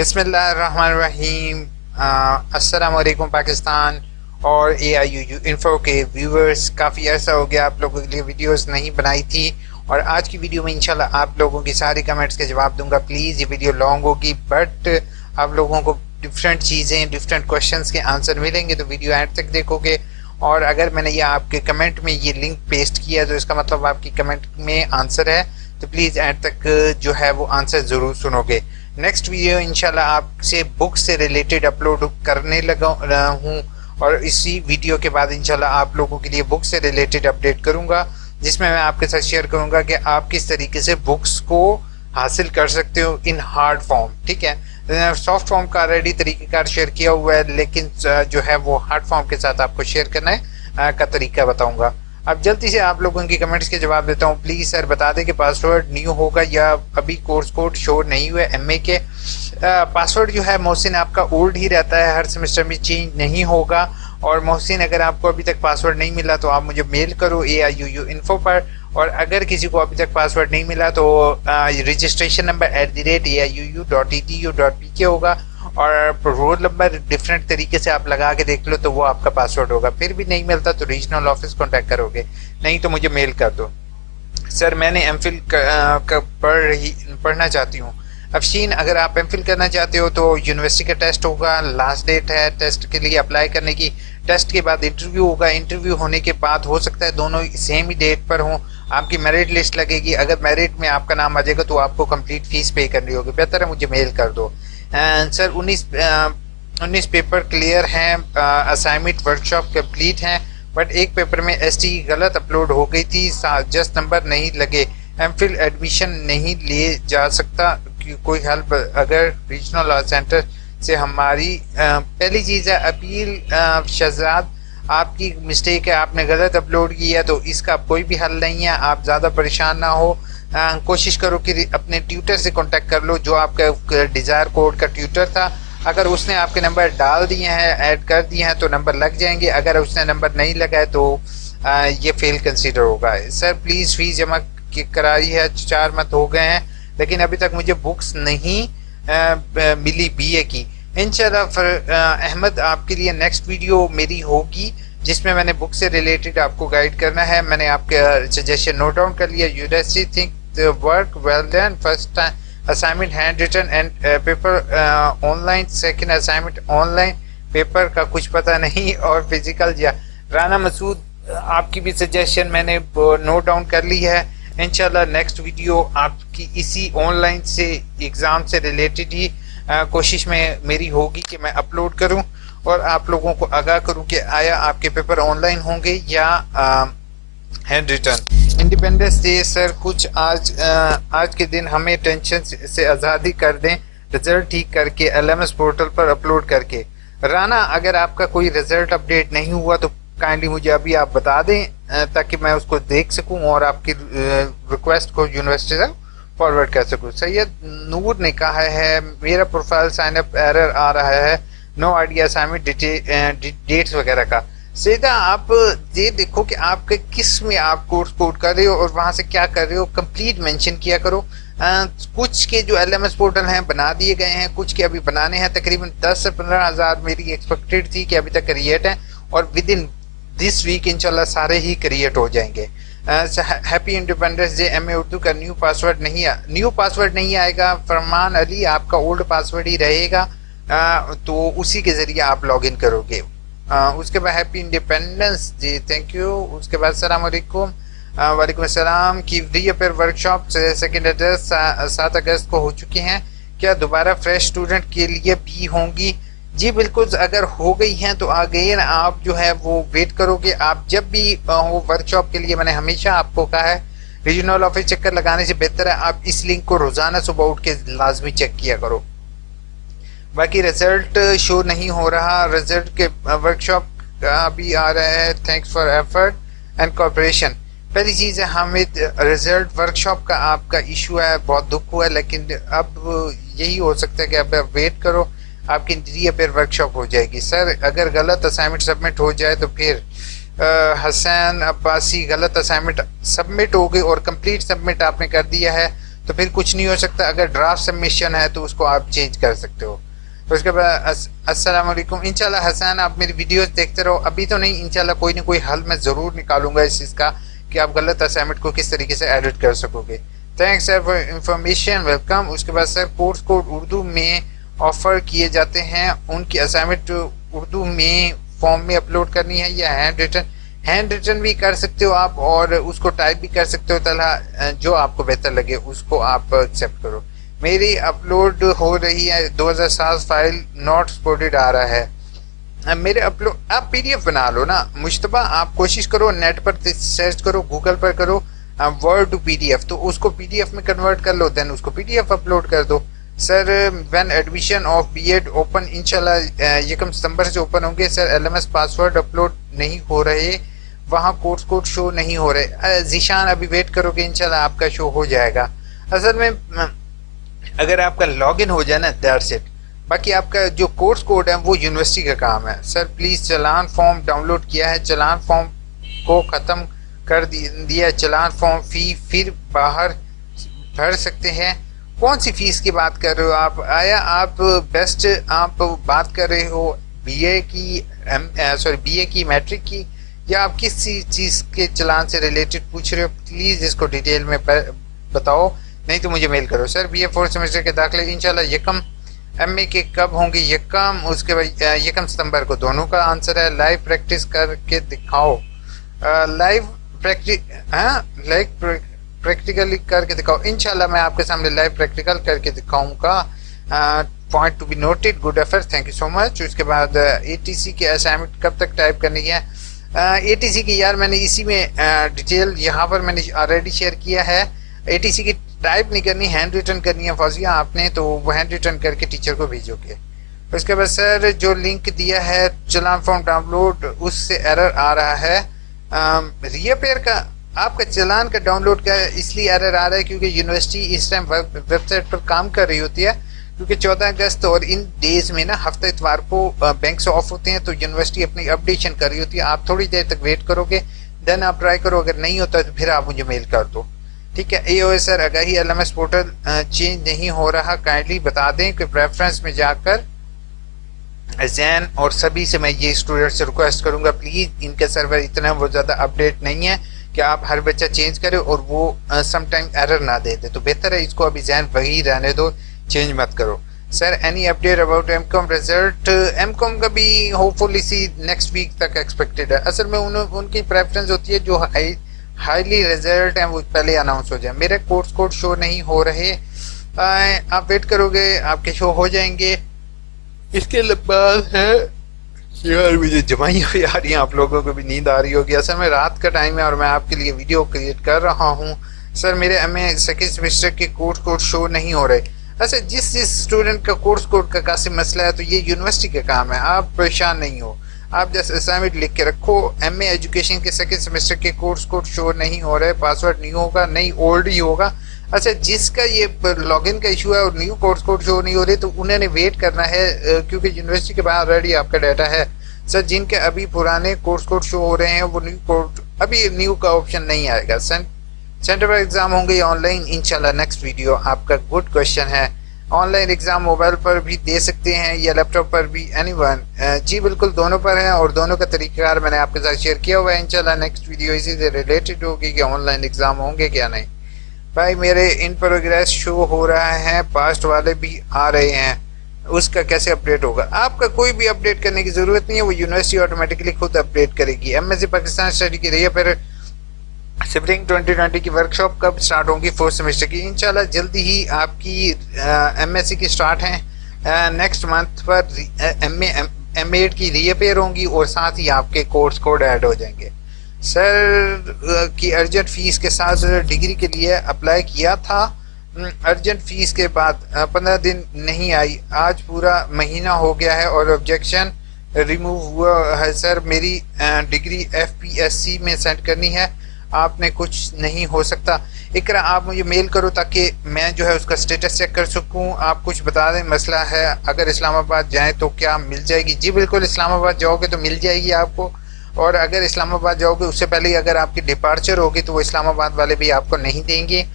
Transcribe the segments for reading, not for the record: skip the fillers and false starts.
बिस्मिल्लाहिर्रहमानिर्रहीम। अस्सलाम वालेकुम पाकिस्तान और AIUU इन्फो के व्यूवर्स, काफ़ी अर्सा हो गया आप लोगों के लिए वीडियोस नहीं बनाई थी और आज की वीडियो में इंशाल्लाह आप लोगों की सारी कमेंट्स के जवाब दूंगा। प्लीज़ ये वीडियो लॉन्ग होगी बट आप लोगों को डिफरेंट चीज़ें डिफरेंट क्वेश्चंस के आंसर मिलेंगे तो वीडियो एंड तक देखोगे। और अगर मैंने ये आपके कमेंट में ये लिंक पेस्ट किया तो इसका मतलब आपकी कमेंट में आंसर है, तो प्लीज़ एंड तक जो है वो आंसर ज़रूर सुनोगे। नेक्स्ट वीडियो इंशाल्लाह आपसे बुक से रिलेटेड अपलोड करने लगा हूँ और इसी वीडियो के बाद इंशाल्लाह आप लोगों के लिए बुक से रिलेटेड अपडेट करूँगा, जिसमें मैं आपके साथ शेयर करूँगा कि आप किस तरीके से बुक्स को हासिल कर सकते हो इन हार्ड फॉर्म। ठीक है, सॉफ्ट फॉर्म का ऑलरेडी तरीक़ेकार शेयर किया हुआ है, लेकिन जो है वो हार्ड फॉर्म के साथ आपको शेयर करना है का तरीका बताऊँगा। अब जल्दी से आप लोगों की कमेंट्स के जवाब देता हूँ। प्लीज़ सर बता दें कि पासवर्ड न्यू होगा या अभी कोर्स कोड शो नहीं हुए MA के। पासवर्ड जो है मोहसिन आपका ओल्ड ही रहता है, हर सेमेस्टर में चेंज नहीं होगा। और मोहसिन अगर आपको अभी तक पासवर्ड नहीं मिला तो आप मुझे मेल करो AIUU इन्फो पर, और अगर किसी को अभी तक पासवर्ड नहीं मिला तो रजिस्ट्रेशन नंबर @AIUU.edu.pk होगा और रोल नंबर डिफरेंट तरीके से आप लगा के देख लो तो वो आपका पासवर्ड होगा। फिर भी नहीं मिलता तो रीजनल ऑफिस कांटेक्ट करोगे, नहीं तो मुझे मेल कर दो। सर मैंने MPhil पढ़ना चाहती हूँ। अफशीन, अगर आप MPhil करना चाहते हो तो यूनिवर्सिटी का टेस्ट होगा, लास्ट डेट है टेस्ट के लिए अप्लाई करने की। टेस्ट के बाद इंटरव्यू होगा, इंटरव्यू होने के बाद हो सकता है दोनों सेम ही डेट पर हों। आपकी मेरिट लिस्ट लगेगी, अगर मेरिट में आपका नाम आ जाएगा तो आपको कंप्लीट फीस पे करनी होगी। बेहतर है मुझे मेल कर दो। सर 19 पेपर क्लियर हैं, असाइनमेंट वर्कशॉप कंप्लीट हैं, बट एक पेपर में ST गलत अपलोड हो गई थी, जस्ट नंबर नहीं लगे। MPhil एडमिशन नहीं लिए जा सकता, कोई हेल्प अगर रीजनल सेंटर से हमारी। पहली चीज़ है अपील। शहजाद, आपकी मिस्टेक है, आपने गलत अपलोड किया तो इसका कोई भी हल नहीं है, आप ज़्यादा परेशान ना हो। कोशिश करो कि अपने ट्यूटर से कांटेक्ट कर लो जो आपका डिज़ायर कोड का ट्यूटर था। अगर उसने आपके नंबर डाल दिए हैं, ऐड कर दिए हैं तो नंबर लग जाएंगे, अगर उसने नंबर नहीं लगाए तो ये फेल कंसीडर होगा। सर प्लीज़ फीस जमा कराई है, 4 मंथ हो गए हैं लेकिन अभी तक मुझे बुक्स नहीं मिली BA की। इंशाल्लाह अहमद आपके लिए नेक्स्ट वीडियो मेरी होगी जिसमें मैंने बुक से रिलेटेड आपको गाइड करना है। मैंने आपके सजेशन नोट डाउन कर लिया। University think the work well done, first assignment handwritten and paper online, second assignment online, paper का कुछ पता नहीं और फिजिकल। या राना मसूद, आपकी भी सजेशन मैंने नोट डाउन कर ली है। इंशाल्लाह नेक्स्ट वीडियो आपकी इसी ऑनलाइन से एग्ज़ाम से रिलेटेड ही कोशिश में मेरी होगी कि मैं अपलोड करूं और आप लोगों को आगाह करूं कि आया आपके पेपर ऑनलाइन होंगे या handwritten. Independence day sir, कुछ आज के दिन हमें टेंशन से आज़ादी कर दें, रिजल्ट ठीक करके LMS पोर्टल पर अपलोड करके। राना, अगर आपका कोई रिजल्ट अपडेट नहीं हुआ तो काइंडली मुझे अभी आप बता दें ताकि मैं उसको देख सकूं और आपकी रिक्वेस्ट को यूनिवर्सिटी तक फॉरवर्ड कर सकूं। सैयद नूर ने कहा है मेरा प्रोफाइल साइन अप एरर आ रहा है, नो आइडिया असाइनमेंट डेट्स वगैरह का। सीधा आप ये देखो कि आपके किस में आप कोर्स कोड कर रहे हो और वहाँ से क्या कर रहे हो, कंप्लीट मेंशन किया करो। कुछ के जो LMS पोर्टल हैं बना दिए गए हैं, कुछ के अभी बनाने हैं। तकरीबन 10 से 15 हज़ार मेरी एक्सपेक्टेड थी कि अभी तक क्रिएट हैं और विद इन दिस वीक इंशाल्लाह सारे ही क्रिएट हो जाएंगे। Happy independence day. MA Urdu का न्यू पासवर्ड नहीं आएगा। फरमान अली, आपका ओल्ड पासवर्ड ही रहेगा, तो उसी के ज़रिए आप लॉगिन करोगे। उसके बाद happy independence day, thank you. उसके बाद अस्सलाम वालेकुम। वालेकुम अस्सलाम। की रीअपेयर वर्कशॉप सेकेंड एड्रेस 7 अगस्त को हो चुकी हैं, क्या दोबारा फ्रेश स्टूडेंट के लिए भी होंगी? जी बिल्कुल, अगर हो गई हैं तो आ गई ना, आप जो है वो वेट करोगे। आप जब भी हो वर्कशॉप के लिए, मैंने हमेशा आपको कहा है रीजनल ऑफिस चक्कर लगाने से बेहतर है आप इस लिंक को रोज़ाना सुबह उठ के लाजमी चेक किया करो। बाकी रिजल्ट शो नहीं हो रहा, रिजल्ट के वर्कशॉप अभी आ रहा है। Thanks for effort and cooperation. पहली चीज़ है हामिद, रिजल्ट वर्कशॉप का आपका इशू है, बहुत दुख हुआ है, लेकिन अब यही हो सकता है कि अब वेट करो, आपकी रीअपेयर वर्कशॉप हो जाएगी। सर अगर गलत असाइनमेंट सबमिट हो जाए तो फिर हसन अब्बासी, गलत असाइनमेंट सबमिट हो गई और कंप्लीट सबमिट आपने कर दिया है तो फिर कुछ नहीं हो सकता। अगर ड्राफ्ट सबमिशन है तो उसको आप चेंज कर सकते हो। तो उसके बाद अस्सलाम वालेकुम। इंशाल्लाह हसन आप मेरी वीडियोस देखते रहो, अभी तो नहीं, इंशाल्लाह कोई ना कोई हल मैं ज़रूर निकालूंगा इस चीज़ का कि आप गलत असाइनमेंट को किस तरीके से एडिट कर सकोगे। Thanks sir for information, welcome. उसके बाद सर कोर्स कोड उर्दू में ऑफर किए जाते हैं, उनकी असाइनमेंट उर्दू में फॉर्म में अपलोड करनी है या हैंड रिटन भी कर सकते हो आप, और उसको टाइप भी कर सकते हो। तला जो आपको बेहतर लगे उसको आप एक्सेप्ट करो। मेरी अपलोड हो रही है 2007 फाइल नॉट सपोर्टेड आ रहा है। मेरे अपलोड आप पीडीएफ बना लो ना मुश्तबा, आप कोशिश करो नेट पर सर्च करो, गूगल पर करो वर्ड टू पीडीएफ, तो उसको पीडीएफ में कन्वर्ट कर लो, देन उसको पीडीएफ अपलोड कर दो। Sir when admission of BEd open, इंशाल्लाह यकम सितंबर से ओपन होंगे। सर एलएमएस पासवर्ड अपलोड नहीं हो रहे, वहाँ कोर्स कोड शो नहीं हो रहे। जीशान अभी वेट करोगे, इंशाल्लाह आपका शो हो जाएगा। असल में अगर आपका लॉगिन हो जाए ना, दैट्स इट। बाकी आपका जो कोर्स कोड है वो यूनिवर्सिटी का काम है। Sir please challan form download किया है, चलान फॉर्म को ख़त्म कर दिया, चलान फॉर्म फी फिर बाहर भर सकते हैं। कौन सी फीस की बात कर रहे हो आप? आया आप बेस्ट आप बात कर रहे हो बीए की बीए की मैट्रिक की, या आप किस चीज़ के चलान से रिलेटेड पूछ रहे हो? प्लीज़ इसको डिटेल में बताओ, नहीं तो मुझे मेल करो। सर बीए 4th सेमेस्टर के दाखिले इंशाल्लाह यकम, एमए के कब होंगे? यकम, उसके बाद यकम सितंबर को। दोनों का आंसर है लाइव प्रैक्टिस करके दिखाओ। लाइव प्रैक्टिकली करके दिखाओ। इंशाल्लाह मैं आपके सामने लाइव प्रैक्टिकल करके दिखाऊंगा। Point to be noted, good effort, thank you so much. उसके बाद एटीसी के असाइनमेंट कब तक टाइप करनी है? एटीसी की यार मैंने इसी में डिटेल यहाँ पर मैंने ऑलरेडी शेयर किया है। एटीसी की टाइप नहीं करनी, हैंड रिटन करनी है फौजिया आपने, तो वो हैंड रिटन करके टीचर को भेजोगे। उसके बाद सर जो लिंक दिया है चलान फॉर्म डाउनलोड, उससे एरर आ रहा है। रीअपेयर का आपका चलान का डाउनलोड का इसलिए एरर आ रहा है क्योंकि यूनिवर्सिटी इस टाइम वेबसाइट पर काम कर रही होती है, क्योंकि 14 अगस्त और इन डेज में ना हफ्ते इतवार को बैंक से ऑफ होते हैं, तो यूनिवर्सिटी अपनी अपडेशन कर रही होती है। आप थोड़ी देर तक वेट करोगे, देन आप ट्राई करो, अगर नहीं होता तो फिर आप मुझे मेल कर दो, ठीक है। एओएस सर आगाही एलएमएस पोर्टल चेंज नहीं हो रहा, काइंडली बता दें कि प्रेफरेंस में जाकर जैन और सभी से मैं ये स्टूडेंट से रिक्वेस्ट करूंगा, प्लीज़ इनके सर्वर इतना वो ज़्यादा अपडेट नहीं है कि आप हर बच्चा चेंज करे और वो समटाइम एरर ना दे दे, तो बेहतर है इसको अभी जैन वही रहने दो, चेंज मत करो। Sir any update about MCom result? MCom का भी होपफुल इसी नेक्स्ट वीक तक एक्सपेक्टेड है। असल में उनकी प्रेफरेंस होती है जो हाईली रिजल्ट हैं वो पहले अनाउंस हो जाए। मेरे कोर्स कोड शो नहीं हो रहे, आप वेट करोगे आपके शो हो जाएंगे। इसके बाद है यार मुझे जमाइयाँ भी आ रही हैं, आप लोगों को भी नींद आ रही होगी। असल में रात का टाइम है और मैं आपके लिए वीडियो क्रिएट कर रहा हूँ। सर मेरे एमए 2nd सेमेस्टर के कोर्स कोड शो नहीं हो रहे। अच्छा, जिस स्टूडेंट का कोर्स कोड का कासिम मसला है तो ये यूनिवर्सिटी का काम है, आप परेशान नहीं हो। आप जैसे असाइनमेंट लिख के रखो, एमए एजुकेशन के 2nd सेमेस्टर के कोर्स कोड शो नहीं हो रहे, पासवर्ड नहीं होगा, नहीं ओल्ड ही होगा। अच्छा, जिसका ये लॉगिन का इशू है और न्यू कोर्स कोड शो नहीं हो रहे, तो उन्होंने वेट करना है क्योंकि यूनिवर्सिटी के बाहर ऑलरेडी आपका डाटा है। सर जिनके अभी पुराने कोर्स कोड शो हो रहे हैं वो न्यू कोड, अभी न्यू का ऑप्शन नहीं आएगा। सेंटर पर एग्जाम होंगे या ऑनलाइन? इंशाल्लाह नेक्स्ट वीडियो। आपका गुड क्वेश्चन है। ऑनलाइन एग्जाम मोबाइल पर भी दे सकते हैं या लैपटॉप पर भी? एनीवन? जी बिल्कुल, दोनों पर है और दोनों का तरीकाकार मैंने आपके साथ शेयर किया हुआ है। इंशाल्लाह नेक्स्ट वीडियो इसी से रिलेटेड होगी कि ऑनलाइन एग्जाम होंगे क्या नहीं। भाई मेरे इन प्रोग्रेस शो हो रहा है, पास्ट वाले भी आ रहे हैं, उसका कैसे अपडेट होगा? आपका कोई भी अपडेट करने की जरूरत नहीं है, वो यूनिवर्सिटी ऑटोमेटिकली खुद अपडेट करेगी। एमएससी पाकिस्तान स्टडी की रही है। फिर स्प्रिंग 2020 की वर्कशॉप कब स्टार्ट होंगी 4th सेमेस्टर की? इंशाल्लाह जल्दी ही आपकी एमएससी की स्टार्ट है। नेक्स्ट मंथ पर एमएड की रीअपेयर होंगी और साथ ही आपके कोर्स कोड ऐड हो जाएंगे। सर की अर्जेंट फीस के साथ डिग्री के लिए अप्लाई किया था, अर्जेंट फीस के बाद 15 दिन नहीं आई, आज पूरा महीना हो गया है और ऑब्जेक्शन रिमूव हुआ है। सर मेरी डिग्री एफपीएससी में सेंड करनी है, आपने कुछ नहीं हो सकता। इकरा आप मुझे मेल करो ताकि मैं जो है उसका स्टेटस चेक कर सकूं। आप कुछ बता दें, मसला है अगर इस्लामाबाद जाएं तो क्या मिल जाएगी? जी बिल्कुल, इस्लामाबाद जाओगे तो मिल जाएगी आपको, और अगर इस्लामाबाद जाओगे उससे पहले अगर आपकी डिपार्चर होगी तो वो इस्लामाबाद वाले भी आपको नहीं देंगे।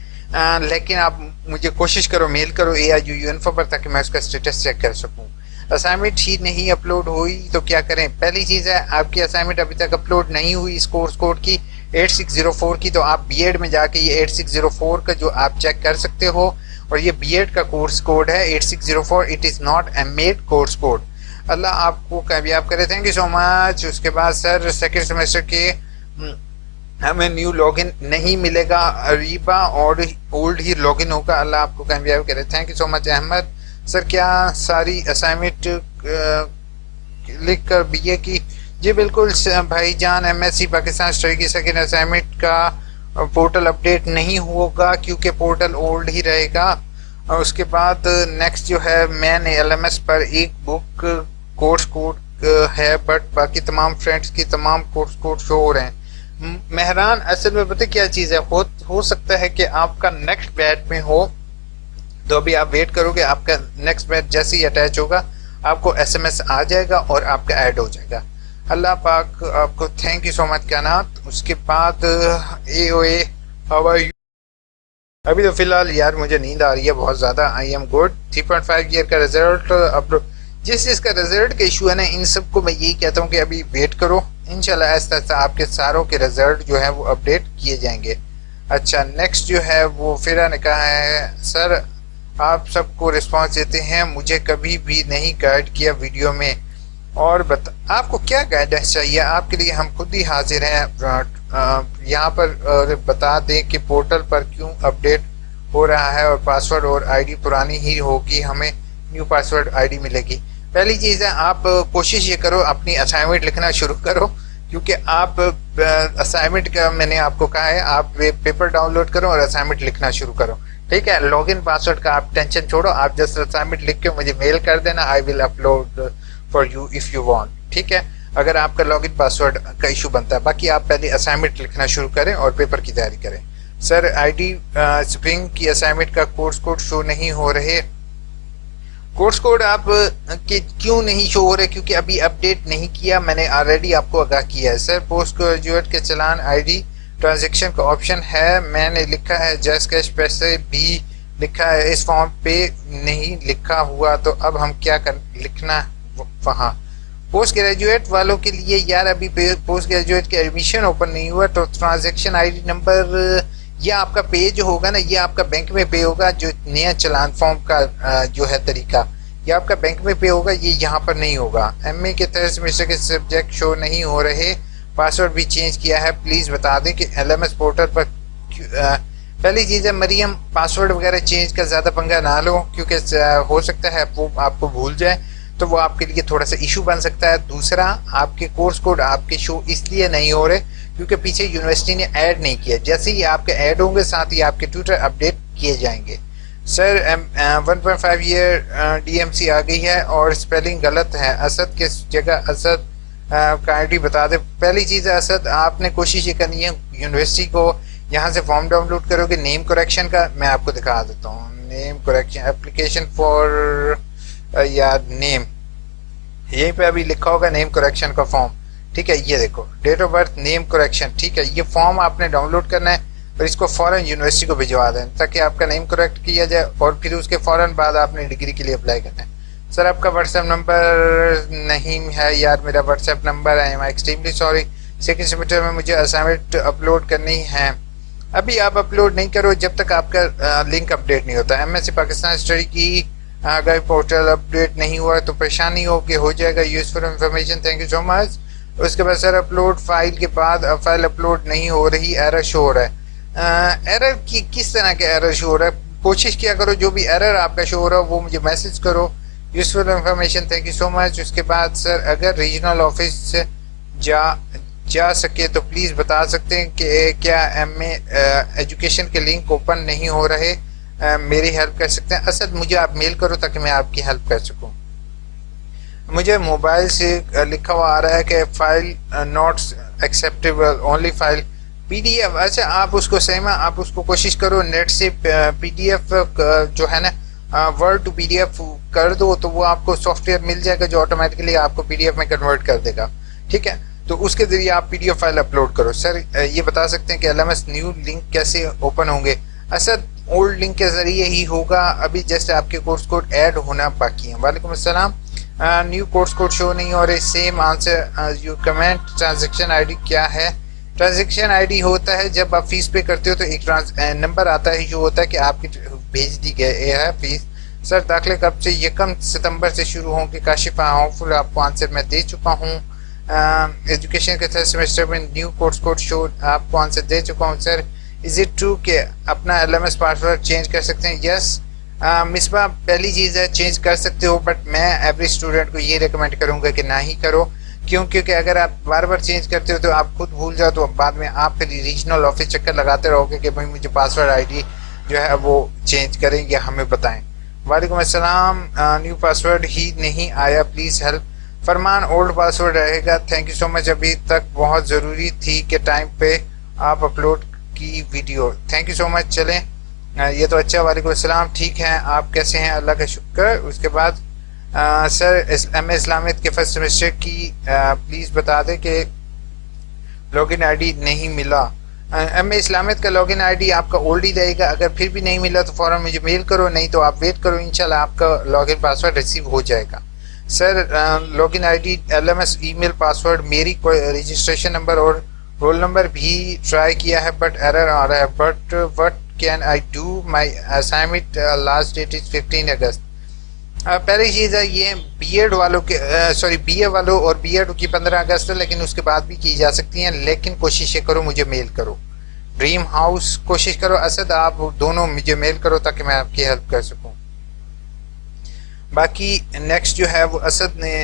लेकिन आप मुझे कोशिश करो, मेल करो AIU इन्फो पर, ताकि मैं उसका स्टेटस चेक कर सकूं। असाइनमेंट ही नहीं अपलोड हुई तो क्या करें? पहली चीज़ है, आपकी असाइनमेंट अभी तक अपलोड नहीं हुई इस कोर्स कोड की 8604 की, तो आप बीएड में जाके ये 8604 का जो आप चेक कर सकते हो, और ये बीएड का कोर्स कोड है 8604, it is not MEd course code. अल्लाह आपको कामयाब करे, थैंक यू सो मच। उसके बाद सर सेकेंड सेमेस्टर के हमें न्यू लॉगिन नहीं मिलेगा, अरीबा और ओल्ड ही लॉगिन होगा, अल्लाह आपको कामयाब करे, thank you so much Ahmad. Sir क्या सारी असाइनमेंट लिख कर बीए की? जी बिल्कुल भाईजान, MSc पाकिस्तान स्टडी की सेकेंड असाइनमेंट का पोर्टल अपडेट नहीं होगा क्योंकि पोर्टल ओल्ड ही रहेगा। और उसके बाद नेक्स्ट जो है, मैंने LMS पर एक बुक कोर्स कोड है, बट बाकी तमाम फ्रेंड्स की तमाम कोर्स कोड शो हो रहे हैं। मेहरान, असल में पता क्या चीज़ है, हो सकता है कि आपका नेक्स्ट बैच में हो, तो अभी आप वेट करोगे, आपका नेक्स्ट बैच जैसे ही अटैच होगा आपको SMS आ जाएगा और आपका ऐड हो जाएगा। अल्लाह पाक आपको, थैंक यू सो मच कानात। उसके बाद AOA हाउ आर यू? अभी तो फिलहाल यार मुझे नींद आ रही है बहुत ज़्यादा। I am good. 3.5 ईयर का रिजल्ट अपलोड, जिस चीज़ का रिजल्ट का इशू है ना, इन सबको मैं यही कहता हूँ कि अभी वेट करो, इंशाल्लाह आहिस्ता आहिस्ता आपके सारों के रिजल्ट जो है वो अपडेट किए जाएंगे। अच्छा, नेक्स्ट जो है वो फिरा ने कहा है, सर आप सबको रिस्पांस देते हैं, मुझे कभी भी नहीं गाइड किया वीडियो में, और आपको क्या गाइडेंस चाहिए? आपके लिए हम खुद ही हाजिर हैं यहाँ पर। बता दें कि पोर्टल पर क्यों अपडेट हो रहा है और पासवर्ड और आईडी पुरानी ही होगी, हमें न्यू पासवर्ड आईडी मिलेगी। पहली चीज़ है, आप कोशिश ये करो अपनी असाइनमेंट लिखना शुरू करो, क्योंकि आप असाइनमेंट का मैंने आपको कहा है, आप पेपर डाउनलोड करो और असाइनमेंट लिखना शुरू करो, ठीक है? लॉगिन पासवर्ड का आप टेंशन छोड़ो, आप जस्ट असाइनमेंट लिख के मुझे मेल कर देना, आई will upload for you if you want, ठीक है? अगर आपका लॉगिन पासवर्ड का इशू बनता है, बाकी आप पहले असाइनमेंट लिखना शुरू करें और पेपर की तैयारी करें। सर आईडी स्प्रिंग की असाइनमेंट का कोर्स कोड शो नहीं हो रहे, कोर्स कोड आप के क्यों नहीं शो हो रहे? क्योंकि अभी अपडेट नहीं किया, मैंने ऑलरेडी आपको आगाह किया है। सर पोस्ट ग्रेजुएट के चलान आईडी ट्रांजैक्शन का ऑप्शन है, मैंने लिखा है जस्ट कैश पैसे भी लिखा है, इस फॉर्म पे नहीं लिखा हुआ, तो अब हम क्या कर लिखना वहाँ? पोस्ट ग्रेजुएट वालों के लिए यार अभी पोस्ट ग्रेजुएट के एडमिशन ओपन नहीं हुआ, तो ट्रांजैक्शन आईडी नंबर ये आपका पे जो होगा ना, ये आपका बैंक में पे होगा, जो नया चलान फॉर्म का जो है तरीका, ये आपका बैंक में पे होगा, ये यहाँ पर नहीं होगा। MA के थर्ड सेमेस्टर के सब्जेक्ट शो नहीं हो रहे, पासवर्ड भी चेंज किया है, प्लीज़ बता दें कि LMS पोर्टल पर पहली चीज़ है मरियम, पासवर्ड वगैरह चेंज का ज़्यादा पंगा ना लो, क्योंकि हो सकता है वो आपको भूल जाए, तो वो आपके लिए थोड़ा सा इशू बन सकता है। दूसरा, आपके कोर्स कोड आपके शो इसलिए नहीं हो रहे क्योंकि पीछे यूनिवर्सिटी ने ऐड नहीं किया, जैसे ही आपके ऐड होंगे साथ ही आपके ट्विटर अपडेट किए जाएंगे। सर 1.5 ईयर DMC आ गई है और स्पेलिंग गलत है, असद के जगह असद का आईडी बता दे। पहली चीज़ है असद, आपने कोशिश ये करनी है, यूनिवर्सिटी को यहाँ से फॉर्म डाउनलोड करोगे नेम करेक्शन का, मैं आपको दिखा देता हूँ, नेम करेक्शन एप्लीकेशन फॉर या नेम, यहीं पे अभी लिखा होगा नेम करेक्शन का फॉर्म, ठीक है? ये देखो, date of birth name correction, ठीक है? ये फॉर्म आपने डाउनलोड करना है और इसको फ़ौरन यूनिवर्सिटी को भिजवा दें ताकि आपका नेम करेक्ट किया जाए, और फिर उसके फ़ौरन बाद आपने डिग्री के लिए अप्लाई करना है। सर आपका व्हाट्सएप नंबर नहीं है यार, मेरा व्हाट्सएप नंबर है, आई am extremely sorry, second semester में मुझे असाइनमेंट अपलोड करनी है। अभी आप अपलोड नहीं करो जब तक आपका लिंक अपडेट नहीं होता। MSc पाकिस्तान स्टडी की अगर पोर्टल अपडेट नहीं हुआ तो परेशानी हो जाएगा। Useful information, thank you so much. उसके बाद सर अपलोड फाइल के बाद फाइल अपलोड नहीं हो रही, एरर शो हो रहा है। एरर की किस तरह का एरर शो हो रहा है? कोशिश किया करो जो भी एरर आपका शो हो रहा हो वो मुझे मैसेज करो। Useful information, thank you so much. उसके बाद सर अगर रीजनल ऑफिस जा सके तो प्लीज़ बता सकते हैं कि क्या MA एजुकेशन के लिंक ओपन नहीं हो रहे, मेरी हेल्प कर सकते हैं? असद मुझे आप मेल करो ताकि मैं आपकी हेल्प कर सकूं। मुझे मोबाइल से लिखा हुआ आ रहा है कि file not acceptable, only file PDF। अच्छा, आप उसको सेम आप उसको कोशिश करो नेट से PDF जो है ना वर्ड टू PDF कर दो, तो वो आपको सॉफ्टवेयर मिल जाएगा जो ऑटोमेटिकली आपको PDF में कन्वर्ट कर देगा, ठीक है? तो उसके ज़रिए आप PDF फाइल अपलोड करो। सर ये बता सकते हैं कि LMS न्यू लिंक कैसे ओपन होंगे? असद ओल्ड लिंक के ज़रिए ही होगा। अभी जस्ट आपके कोर्स कोड ऐड होना बाकी है। वालेकुम अस्सलाम। न्यू कोर्स कोड शो नहीं हो रहे। Same answer you comment. Transaction ID क्या है? ट्रांजैक्शन आईडी होता है जब आप फीस पे करते हो तो एक नंबर आता है जो होता है कि आपकी भेज दी गई है फीस। सर दाखिले कब से? 1 सितंबर से शुरू होंगे। काशिफ होपफुल आपको आंसर मैं दे चुका हूँ। एजुकेशन के थर्ड सेमेस्टर में न्यू कोर्स कोड शो आपको आंसर दे चुका हूँ। सर इज इट ट्रू कि अपना LMS पासवर्ड चेंज कर सकते हैं? यस मिसबा, पहली चीज़ है चेंज कर सकते हो, बट मैं एवरी स्टूडेंट को ये रिकमेंड करूँगा कि ना ही करो। क्यों? क्योंकि अगर आप बार बार चेंज करते हो तो आप खुद भूल जाओ, तो बाद में आप फिर रीजनल ऑफिस चक्कर लगाते रहोगे कि भाई मुझे पासवर्ड आईडी जो है वो चेंज करें या हमें बताएं। वालेकुम अस्सलाम। न्यू पासवर्ड ही नहीं आया, please help. Farman old password रहेगा। Thank you so much. अभी तक बहुत ज़रूरी थी कि टाइम पे आप अपलोड की video. Thank you so much. चलें ये तो अच्छा। वालेकुम अस्सलाम। ठीक है, आप कैसे हैं? अल्लाह का शुक्र। उसके बाद सर MA इस्लामियत के फर्स्ट सेमेस्टर की प्लीज़ बता दें कि लॉगिन आईडी नहीं मिला। MA इस्लामियत का लॉगिन आईडी आपका ओल्ड ही रहेगा। अगर फिर भी नहीं मिला तो फ़ौरन मुझे मेल करो, नहीं तो आप वेट करो, इंशाल्लाह आपका लॉगिन पासवर्ड रिसीव हो जाएगा। Sir login ID LMS email password मेरी रजिस्ट्रेशन नंबर और रोल नंबर भी ट्राई किया है बट एरर आ रहा है। But what can I do? My assignment last that is 15 अगस्त। पहली चीज़ है ये बीएड वालों के BA वालों और बीएड की 15 अगस्त है, लेकिन उसके बाद भी की जा सकती हैं। लेकिन कोशिश करो मुझे मेल करो। ड्रीम हाउस कोशिश करो। असद आप दोनों मुझे मेल करो ताकि मैं आपकी हेल्प कर सकूं। बाकी नेक्स्ट जो है वो असद ने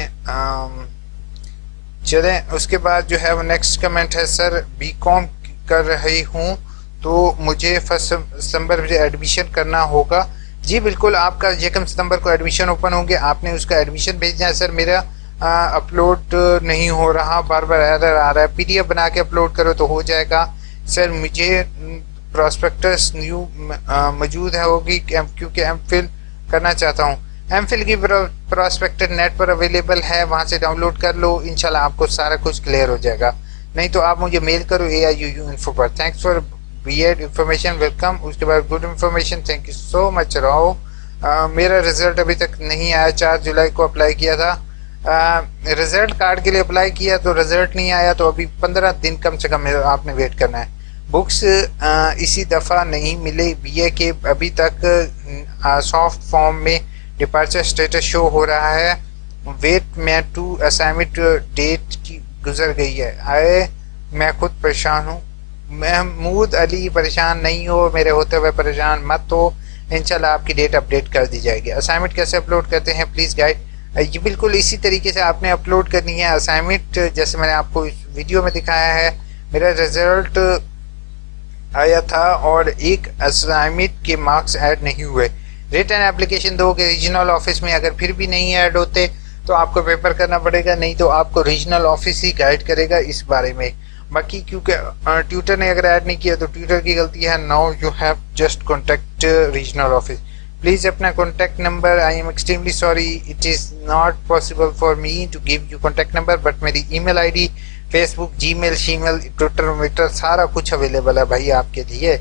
चलें। उसके बाद जो है वो नेक्स्ट कमेंट है, सर BCom कर रही हूँ तो मुझे 1 सितंबर से एडमिशन करना होगा। जी बिल्कुल, आपका 1 सितंबर को एडमिशन ओपन होंगे, आपने उसका एडमिशन भेजना है। सर मेरा अपलोड नहीं हो रहा, बार बार एरर आ रहा है। PDF बना के अपलोड करो तो हो जाएगा। सर मुझे प्रॉस्पेक्टस न्यू मौजूद है होगी क्योंकि MPhil करना चाहता हूँ। MPhil की प्रॉस्पेक्टस नेट पर अवेलेबल है, वहाँ से डाउनलोड कर लो, इंशाल्लाह आपको सारा कुछ क्लियर हो जाएगा। नहीं तो आप मुझे मेल करो AIUU इन्फो पर। Thanks for BEd information, welcome. उसके बाद good information, thank you so much Rao. मेरा रिजल्ट अभी तक नहीं आया। 4 जुलाई को अप्लाई किया था, रिजल्ट कार्ड के लिए अप्लाई किया तो रिजल्ट नहीं आया, तो अभी 15 दिन कम से कम आपने वेट करना है। बुक्स इसी दफ़ा नहीं मिले BA के, अभी तक सॉफ्ट फॉर्म में डिपार्चर स्टेटस शो हो रहा है। वेट में 2 असाइनमेंट डेट की गुजर गई है। आए मैं खुद परेशान हूँ। महमूद अली परेशान नहीं हो, मेरे होते हुए परेशान मत हो, इंशाल्लाह आपकी डेट अपडेट कर दी जाएगी। असाइनमेंट कैसे अपलोड करते हैं प्लीज़ गाइड। ये बिल्कुल इसी तरीके से आपने अपलोड करनी है असाइनमेंट, जैसे मैंने आपको इस वीडियो में दिखाया है। मेरा रिजल्ट आया था और एक असाइनमेंट के मार्क्स ऐड नहीं हुए। रिटन एप्लीकेशन दोगे रीजनल ऑफिस में, अगर फिर भी नहीं ऐड होते तो आपको पेपर करना पड़ेगा, नहीं तो आपको रीजनल ऑफिस ही गाइड करेगा इस बारे में। बाकी क्योंकि ट्यूटर ने अगर ऐड नहीं किया तो ट्यूटर की गलती है। Now you have just contact regional office, please अपना contact number. I am extremely sorry, it is not possible for me to give you contact number, but मेरी email ID, Facebook, Gmail, shemale, Twitter सारा कुछ available है भाई आपके लिए।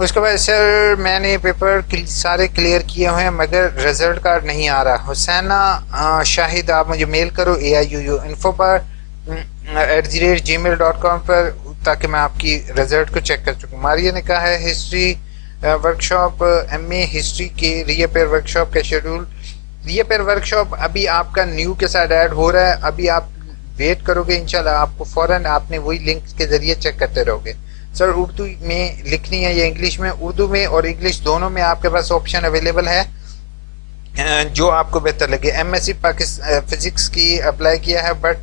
उसके बाद सर मैंने पेपर सारे क्लियर किए हुए हैं मगर रिजल्ट कार्ड नहीं आ रहा। हुसैना शाहिद आप मुझे मेल करो AIUU इन्फो पर @gmail.com पर, ताकि मैं आपकी रिजल्ट को चेक कर सकूँ। मारिया ने कहा है हिस्ट्री वर्कशॉप MA हिस्ट्री के रीअपेयर वर्कशॉप का शेड्यूल। रीअपेयर वर्कशॉप अभी आपका न्यू के साथ ऐड हो रहा है, अभी आप वेट करोगे इंशाल्लाह आपको फ़ौरन आपने वही लिंक के ज़रिए चेक करते रहोगे। सर उर्दू में लिखनी है या इंग्लिश में? उर्दू में और इंग्लिश दोनों में आपके पास ऑप्शन अवेलेबल है जो आपको बेहतर लगे। MSc पाकिस्तान फिजिक्स की अप्लाई किया है बट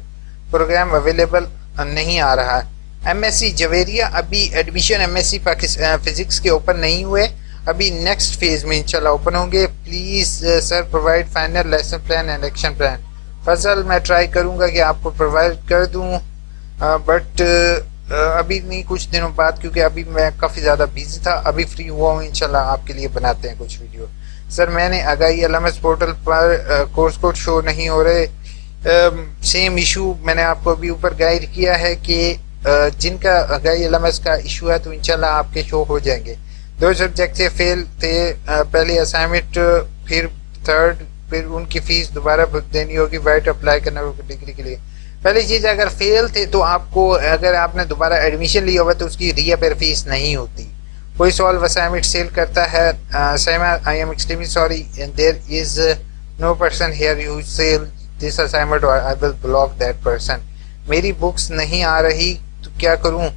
प्रोग्राम अवेलेबल नहीं आ रहा है। MSc जवेरिया अभी एडमिशन MSc पाकिस्तान फिजिक्स के ओपन नहीं हुए, अभी नेक्स्ट फेज में इंशाल्लाह ओपन होंगे। Please sir provide final lesson plan and action plan. Fazal मैं ट्राई करूँगा कि आपको प्रोवाइड कर दूँ, बट अभी नहीं, कुछ दिनों बाद, क्योंकि अभी मैं काफ़ी ज़्यादा बिजी था, अभी फ्री हुआ हूँ इंशाल्लाह आपके लिए बनाते हैं कुछ वीडियो। सर मैंने आगाही LMS पोर्टल पर कोर्स कोड शो नहीं हो रहे। सेम इशू मैंने आपको अभी ऊपर गाइड किया है कि जिनका आगाही LMS का इशू है तो इंशाल्लाह आपके शो हो जाएंगे। 2 सब्जेक्ट से फेल थे, पहली असाइनमेंट, फिर थर्ड, फिर उनकी फीस दोबारा देनी होगी, वाइट अप्लाई करना होगा डिग्री के लिए। पहली चीज़, अगर फेल थे तो आपको, अगर आपने दोबारा एडमिशन लिया हुआ तो उसकी रीअपेयर फीस नहीं होती। कोई सॉल्व असाइनमेंट सेल करता है, Saima I am extremely sorry and there is no person here you sell this assignment और I will block that person. मेरी बुक्स नहीं आ रही तो क्या करूं?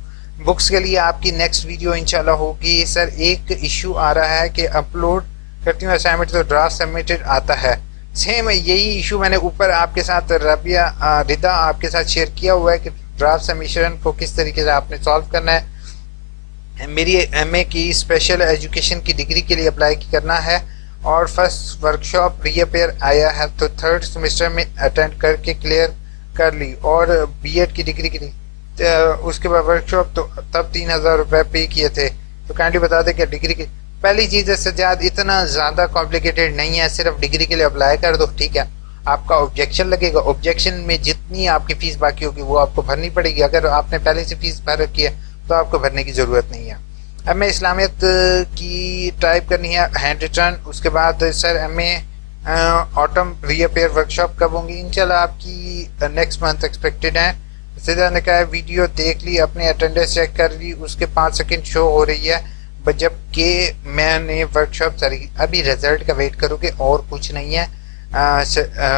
बुक्स के लिए आपकी नेक्स्ट वीडियो इंशाल्लाह होगी। सर एक इशू आ रहा है कि अपलोड करती हूँ असाइनमेंट तो ड्राफ्ट सबमिटेड आता है। सेम यही इशू मैंने ऊपर आपके साथ रिदा आपके साथ शेयर किया हुआ है कि ड्राफ्ट सबमिशन को किस तरीके से आपने सॉल्व करना है। मेरी एमए की स्पेशल एजुकेशन की डिग्री के लिए अप्लाई करना है और फर्स्ट वर्कशॉप रीअपेयर आया है तो थर्ड सेमेस्टर में अटेंड करके क्लियर कर ली और बीएड की डिग्री के लिए उसके बाद वर्कशॉप तो तब 3000 रुपये पे किए थे। तो काइंडली बता दें कि डिग्री की पहली चीज़ है सजाद, इतना ज़्यादा कॉम्प्लिकेटेड नहीं है, सिर्फ डिग्री के लिए अप्लाई कर दो, ठीक है। आपका ऑब्जेक्शन लगेगा, ऑब्जेक्शन में जितनी आपकी फ़ीस बाकी होगी वो आपको भरनी पड़ेगी। अगर आपने पहले से फ़ीस भर रखी है तो आपको भरने की ज़रूरत नहीं है। अब मैं इस्लामियत की टाइप करनी है हैंड रिटर्न। उसके बाद sir MA autumn reappear workshop कब होंगी? इंशाल्लाह आपकी नेक्स्ट मंथ एक्सपेक्टेड है। सीधा ने कहा वीडियो देख ली, अपने अटेंडेंस चेक कर ली, उसके 5 सेकंड शो हो रही है, जबकि मैंने वर्कशॉप सारी अभी रिजल्ट का वेट करोगे और कुछ नहीं है।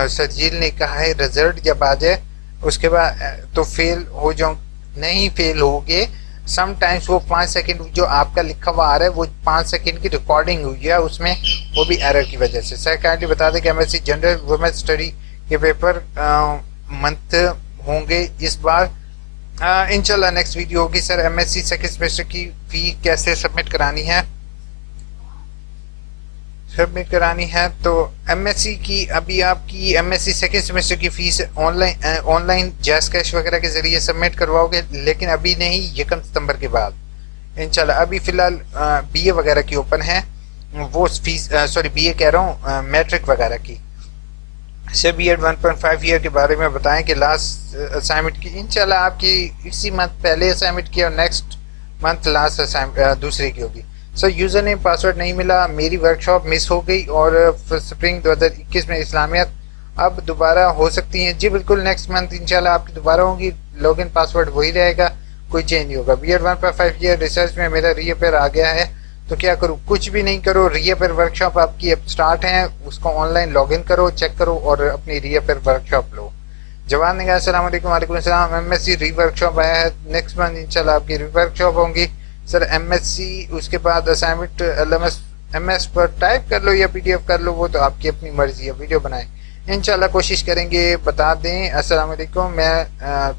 सजील ने कहा है रिजल्ट जब आ जाए उसके बाद तो फेल हो जाऊँ, नहीं फेल होगे। समटाइम्स वो 5 सेकंड जो आपका लिखा हुआ आ रहा है वो 5 सेकंड की रिकॉर्डिंग हुई है उसमें, वो भी एरर की वजह से। सर काइंडली बता दें कि एमएससी जनरल वुमेन स्टडी के पेपर मंथ होंगे इस बार। इंशाल्लाह नेक्स्ट वीडियो होगी। सर एमएससी सेकंड सेमेस्टर की फी कैसे सबमिट करानी है? तो एमएससी की अभी आपकी एमएससी सेकंड सेमेस्टर की फीस ऑनलाइन जैस कैश वगैरह के जरिए सबमिट करवाओगे, लेकिन अभी नहीं, 1 सितंबर के बाद इंशाल्लाह। अभी फिलहाल बीए वगैरह की ओपन है वो फीस, सॉरी बीए कह रहा हूँ, मैट्रिक वगैरह की। सर बीएड 1.5 ईयर के बारे में बताएं कि लास्ट असाइनमेंट की इंशाल्लाह आपकी इसी मंथ पहले असाइनमेंट की और नेक्स्ट मंथ लास्ट असाइनमेंट दूसरी की होगी। सर यूज़र नेम पासवर्ड नहीं मिला, मेरी वर्कशॉप मिस हो गई और स्प्रिंग 2021 में इस्लामियत अब दोबारा हो सकती हैं? जी बिल्कुल, नेक्स्ट मंथ इंशाल्लाह आपकी दोबारा होगी, लॉगिन पासवर्ड वही रहेगा, कोई चेंज नहीं होगा। बीएड 1.5 ईयर रिसर्च में मेरा रीअपेयर आ गया है तो क्या करूँ? कुछ भी नहीं करो, रीअपेयर वर्कशॉप आपकी अब स्टार्ट है, उसको ऑनलाइन लॉगिन करो, चेक करो और अपनी रीअपेयर वर्कशॉप लो। जवान ने कहा अस्सलाम वालेकुम। वालेकुम अस्सलाम। एमएससी री वर्कशॉप आया है, नेक्स्ट मंथ इंशाल्लाह आपकी री वर्कशॉप होंगी। सर एमएससी उसके बाद असाइनमेंट एलएमएस एमएस पर टाइप कर लो या पीडीएफ कर लो, वो तो आपकी अपनी मर्जी है, वीडियो बनाएं इंशाल्लाह कोशिश करेंगे बता दें। अस्सलाम वालेकुम। मैं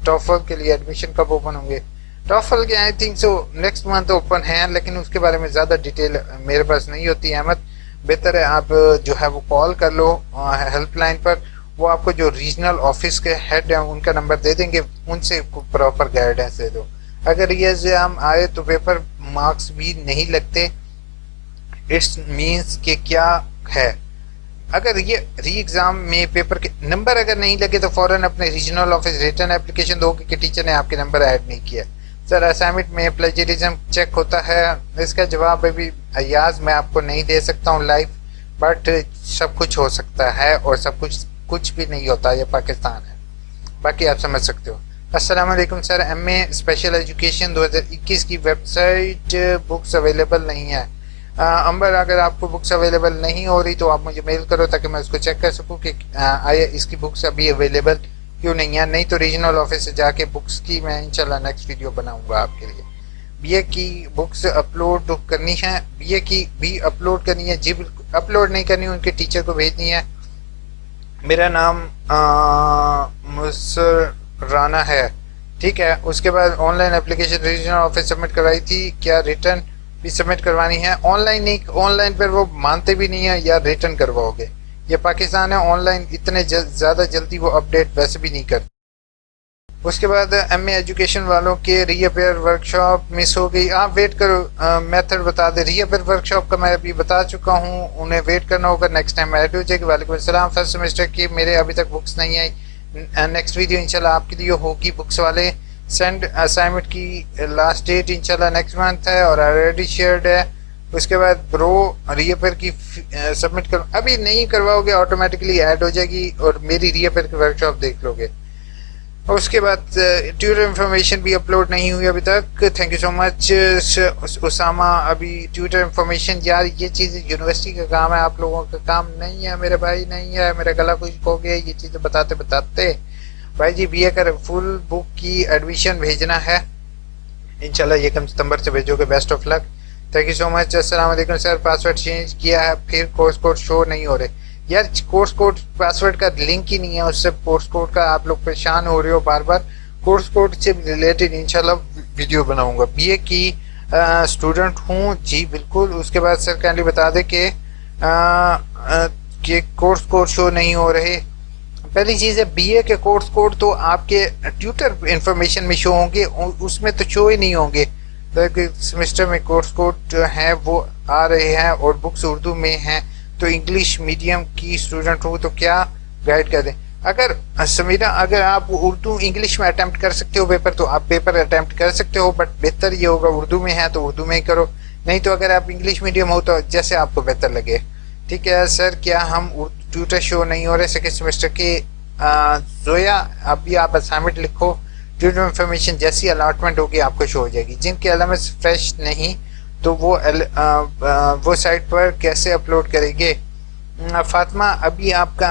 टॉफल के लिए एडमिशन कब ओपन होंगे? टॉफल के I think so next month open है, लेकिन उसके बारे में ज़्यादा डिटेल मेरे पास नहीं होती है। अहमद, बेहतर है आप जो है वो कॉल कर लो हेल्पलाइन पर, वो आपको जो रीजनल ऑफिस के हेड हैं उनका नंबर दे देंगे, उनसे प्रॉपर गाइडेंस दे दो। अगर ये एग्जाम आए तो पेपर मार्क्स भी नहीं लगते, इट्स मीन्स कि क्या है? अगर ये री एग्जाम में पेपर के नंबर अगर नहीं लगे तो फौरन अपने रीजनल ऑफिस रिटर्न एप्लीकेशन दो कि टीचर ने आपके नंबर ऐड नहीं किया। सर असाइनमेंट में प्लेजरिज्म चेक होता है? इसका जवाब अभी अयाज मैं आपको नहीं दे सकता हूँ लाइव, बट सब कुछ हो सकता है और सब कुछ भी नहीं होता, ये पाकिस्तान है, बाकी आप समझ सकते हो। अस्सलाम वालेकुम सर, एमए स्पेशल एजुकेशन 2021 की वेबसाइट बुक्स अवेलेबल नहीं है। अंबर, अगर आपको बुक्स अवेलेबल नहीं हो रही तो आप मुझे मेल करो ताकि मैं उसको चेक कर सकूं कि आया इसकी बुक्स अभी अवेलेबल क्यों नहीं है। नहीं तो रीजनल ऑफिस से जाके बुक्स की मैं इंशाल्लाह नेक्स्ट वीडियो बनाऊंगा आपके लिए। बीए की बुक्स अपलोड करनी है? बीए की भी अपलोड करनी है? जी बिल्कुल, अपलोड नहीं करनी, उनके टीचर को भेजनी है। मेरा नाम मुसराना है, ठीक है। उसके बाद online application regional office submit करवाई थी, क्या रिटर्न भी सबमिट करवानी है? ऑनलाइन नहीं, ऑनलाइन पर वो मानते भी नहीं है, या रिटर्न करवाओगे? ये पाकिस्तान है, ऑनलाइन इतने ज़्यादा जल्दी वो अपडेट वैसे भी नहीं करते। उसके बाद एमए एजुकेशन वालों के रीअपेयर वर्कशॉप मिस हो गई, आप वेट करो, मेथड बता दे। रीअपेयर वर्कशॉप का मैं अभी बता चुका हूँ, उन्हें वेट करना होगा, नेक्स्ट टाइम ऐड हो जाएगी। वालेकुम अस्सलाम। फर्स्ट सेमेस्टर की मेरे अभी तक बुक्स नहीं आई, नेक्स्ट वीडियो इंशाल्लाह आपके लिए होगी बुक्स वाले। सेंड असाइनमेंट की लास्ट डेट इंशाल्लाह नेक्स्ट मंथ है और ऑलरेडी शेयर्ड है। उसके बाद प्रो रीअपेयर की सबमिट करो, अभी नहीं करवाओगे ऑटोमेटिकली ऐड हो जाएगी और मेरी रीअपेयर की वर्कशॉप देख लोगे। और उसके बाद ट्यूटर इन्फॉर्मेशन भी अपलोड नहीं हुई अभी तक। Thank you so much Usama. अभी ट्यूटर इन्फॉर्मेशन, यार ये चीज़ यूनिवर्सिटी का काम है, आप लोगों का काम नहीं है मेरे भाई, नहीं है। मेरा गला कुछ हो गया ये चीज़ें बताते बताते। भाई जी बीए का फुल बुक की एडमिशन भेजना है इंशाल्लाह, ये कम सितंबर से भेजोगे। Best of luck, thank you so much. अस्सलाम वालेकुम सर, पासवर्ड चेंज किया है फिर कोर्स कोड शो नहीं हो रहे। यार कोर्स कोड पासवर्ड का लिंक ही नहीं है, उससे कोर्स कोड का आप लोग परेशान हो रहे हो बार बार। कोर्स कोड से रिलेटेड इंशाल्लाह वीडियो बनाऊंगा। बीए की स्टूडेंट हूँ जी बिल्कुल। उसके बाद सर काइंडली बता दें कि कोर्स कोड शो नहीं हो रहे। पहली चीज़ है बीए के कोर्स कोड तो आपके ट्यूटर इंफॉर्मेशन में शो होंगे, उसमें तो शो ही नहीं होंगे। सेमेस्टर में कोर्स कोड जो है वो आ रहे हैं और बुक्स उर्दू में हैं, तो इंग्लिश मीडियम की स्टूडेंट हो तो क्या गाइड कर दें। अगर समीरा अगर आप उर्दू इंग्लिश में अटेम्प्ट कर सकते हो पेपर तो आप पेपर अटेम्प्ट कर सकते हो, बट बेहतर ये होगा उर्दू में है तो उर्दू में ही करो, नहीं तो अगर आप इंग्लिश मीडियम हो तो जैसे आपको बेहतर लगे। ठीक है सर, क्या हम ट्यूटर शो नहीं हो रहे सेकेंड सेमेस्टर के? जोया अभी आप असाइनमेंट लिखो, ट्यूटर इन्फॉर्मेशन जैसी अलॉटमेंट होगी आपको शो हो जाएगी। जिनके एलएमएस फ्रेश नहीं तो वो साइट पर कैसे अपलोड करेंगे? फातिमा अभी आपका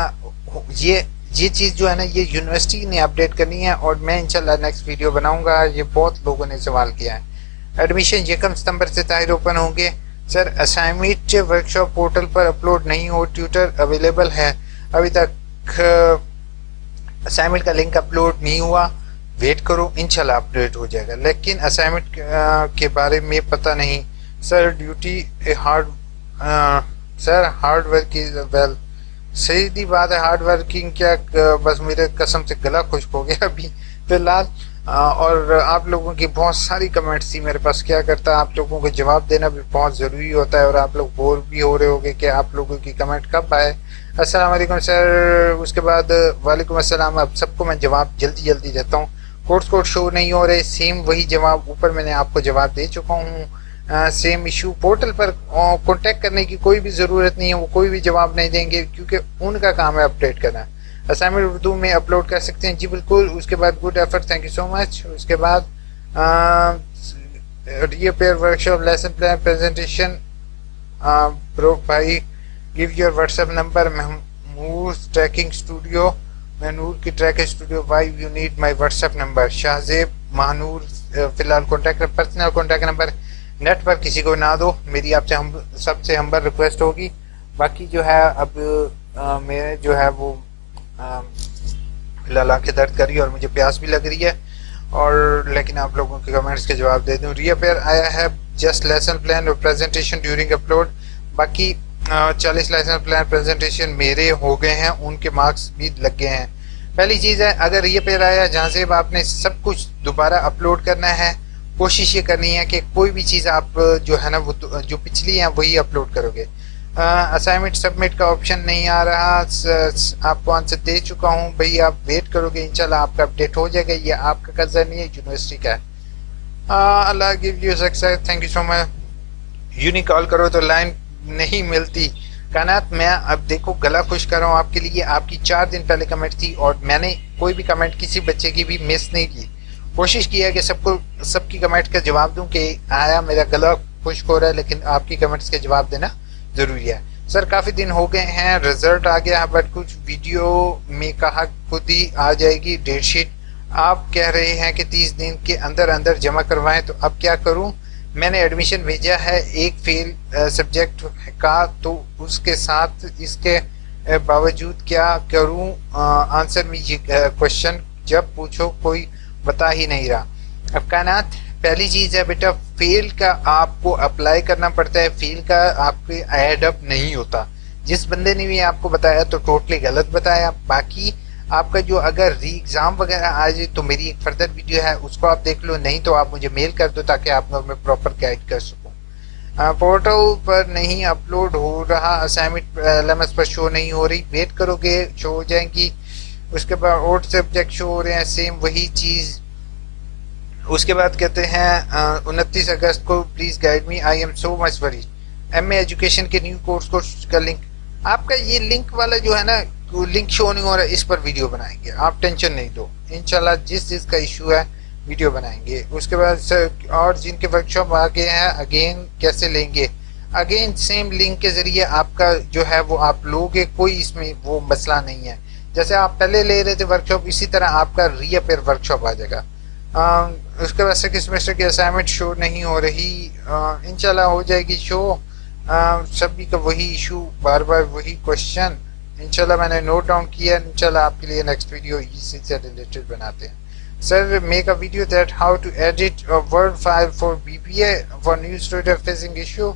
ये चीज़ जो है ना ये यूनिवर्सिटी ने अपडेट करनी है और मैं इंशाल्लाह नेक्स्ट वीडियो बनाऊंगा। ये बहुत लोगों ने सवाल किया है। एडमिशन यकम सितंबर से ताहिर ओपन होंगे। सर असाइनमेंट वर्कशॉप पोर्टल पर अपलोड नहीं हो, ट्यूटर अवेलेबल है अभी तक असाइनमेंट का लिंक अपलोड नहीं हुआ, वेट करो इंशाल्लाह अपडेट हो जाएगा। लेकिन असाइनमेंट के बारे में पता नहीं sir. Duty hard sir hard work is well, सीधी बात है हार्ड वर्किंग क्या, बस मेरे कसम से गला खुश्क हो गया अभी फिलहाल। और आप लोगों की बहुत सारी कमेंट्स थी मेरे पास, क्या करता आप लोगों को जवाब देना भी बहुत ज़रूरी होता है और आप लोग बोर भी हो रहे होंगे कि आप लोगों की कमेंट कब आए। अस्सलाम वालेकुम सर। उसके बाद वालेकुम अस्सलाम। अब सबको मैं जवाब जल्दी जल्दी देता हूँ। कोर्स कोड शो नहीं हो रहे, सेम वही जवाब ऊपर मैंने आपको जवाब दे चुका हूँ। सेम इशू, पोर्टल पर कांटेक्ट करने की कोई भी ज़रूरत नहीं है, वो कोई भी जवाब नहीं देंगे क्योंकि उनका काम है अपडेट करना। असाइनमेंट उर्दू में अपलोड कर सकते हैं जी बिल्कुल। उसके बाद good effort, thank you so much. उसके बाद reappear workshop lesson plan presentation bro भाई give your WhatsApp number. Mahmood tracking studio, Mahnoor की tracking studio, why you need my WhatsApp number. Shahzeb Mahnoor फिलहाल contact personal contact number net पर किसी को ना दो, मेरी आपसे हम सबसे हम्बल रिक्वेस्ट होगी। बाकी जो है अब मेरे जो है वो फिलहाल आंखें दर्द कर रही है और मुझे प्यास भी लग रही है, और लेकिन आप लोगों के कमेंट्स के जवाब दे दूँ। रीअपेयर आया है, जस्ट लेसन प्लान और प्रेजेंटेशन ड्यूरिंग अपलोड। बाकी 40 लेसन प्लान प्रेजेंटेशन मेरे हो गए हैं, उनके मार्क्स भी लग गए हैं। पहली चीज़ है अगर रीअपेयर आया जहाँ से आपने सब कुछ दोबारा अपलोड करना है, कोशिश ये करनी है कि कोई भी चीज़ आप जो है ना वो जो पिछली है वही अपलोड करोगे। असाइनमेंट सबमिट का ऑप्शन नहीं आ रहा, आपको आंसर दे चुका हूँ भाई, आप वेट करोगे इंशाल्लाह आपका अपडेट हो जाएगा। ये आपका कर्जा नहीं है, यूनिवर्सिटी का है। अल्लाह give you success, thank you so much. Uni call करो तो लाइन नहीं मिलती। कानात मैं अब देखो गला खुश कर रहा हूँ आपके लिए। आपकी 4 दिन पहले कमेंट थी और मैंने कोई भी कमेंट किसी बच्चे की भी मिस नहीं की, कोशिश की है कि सबकी कमेंट का जवाब दूं कि आया मेरा गला खुश हो रहा है, लेकिन आपकी कमेंट्स के जवाब देना जरूरी है। सर काफ़ी दिन हो गए हैं, रिजल्ट आ गया है बट कुछ वीडियो में कहा खुद ही आ जाएगी डेट शीट। आप कह रहे हैं कि 30 दिन के अंदर अंदर जमा करवाएं, तो अब क्या करूं? मैंने एडमिशन भेजा है एक फेल सब्जेक्ट का, तो उसके साथ इसके बावजूद क्या करूं? आंसर में ये क्वेश्चन जब पूछो कोई बता ही नहीं रहा। अब कायनात पहली चीज है बेटा, फेल का आपको अप्लाई करना पड़ता है, फेल का आपके ऐड अप नहीं होता। जिस बंदे ने भी आपको बताया तो टोटली गलत बताया। बाकी आपका जो अगर री एग्जाम वगैरह आ जाए तो मेरी एक फर्दर वीडियो है, उसको आप देख लो, नहीं तो आप मुझे मेल कर दो ताकि आप मैं प्रॉपर गाइड कर सकूं। पोर्टल पर नहीं अपलोड हो रहा, असाइनमेंट एलएमएस पर शो नहीं हो रही, वेट करोगे शो हो जाएंगी। उसके बाद और सब्जेक्ट शो हो रहे हैं, सेम वही चीज़। उसके बाद कहते हैं 29 अगस्त को please guide me, I am so much worry. MA education के न्यू कोर्स का लिंक, आपका ये लिंक वाला जो है ना, लिंक शो नहीं हो रहा है, इस पर वीडियो बनाएंगे, आप टेंशन नहीं दो, इंशाल्लाह जिस चीज का इशू है वीडियो बनाएंगे। उसके बाद सर और जिनके वर्कशॉप आ गए हैं अगेन कैसे लेंगे, अगेन सेम लिंक के जरिए आपका जो है वो आप लोगे, कोई इसमें वो मसला नहीं है। जैसे आप पहले ले रहे थे वर्कशॉप, इसी तरह आपका रीअपेयर वर्कशॉप आ जाएगा। उसके बाद सेकंड सेमेस्टर की असाइनमेंट शो नहीं हो रही, इंशाल्लाह हो जाएगी शो। सभी का वही इशू, बार बार वही क्वेश्चन, इंशाल्लाह मैंने नोट डाउन किया, इंशाल्लाह आपके लिए नेक्स्ट वीडियो इसी से रिलेटेड बनाते हैं। Sir make a video that how to edit a word file for BPA for new student facing issue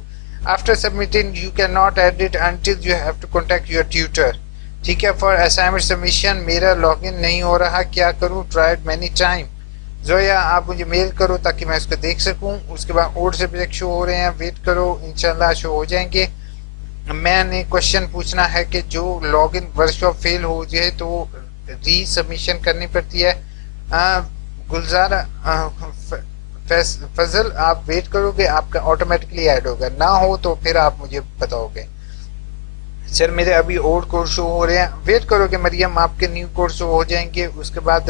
after submitting, you can not edit until you have to contact your tutor. ठीक है, for assignment submission मेरा login नहीं हो रहा, क्या करूँ, tried many time. Zoya आप मुझे मेल करो ताकि मैं उसको देख सकूं। उसके बाद और सब्जेक्ट शो हो रहे हैं, वेट करो, इंशाल्लाह शो हो जाएंगे। मैंने क्वेश्चन पूछना है कि जो लॉगिन वर्कशॉप फेल हो जाए तो री सबमिशन करनी पड़ती है। गुलजार फजल आप वेट करोगे, आपका ऑटोमेटिकली ऐड होगा, ना हो तो फिर आप मुझे बताओगे। सर मेरे अभी ओल्ड कोर्स शो हो रहे हैं, वेट करोगे मरियम, आपके न्यू कोर्स शो हो जाएंगे। उसके बाद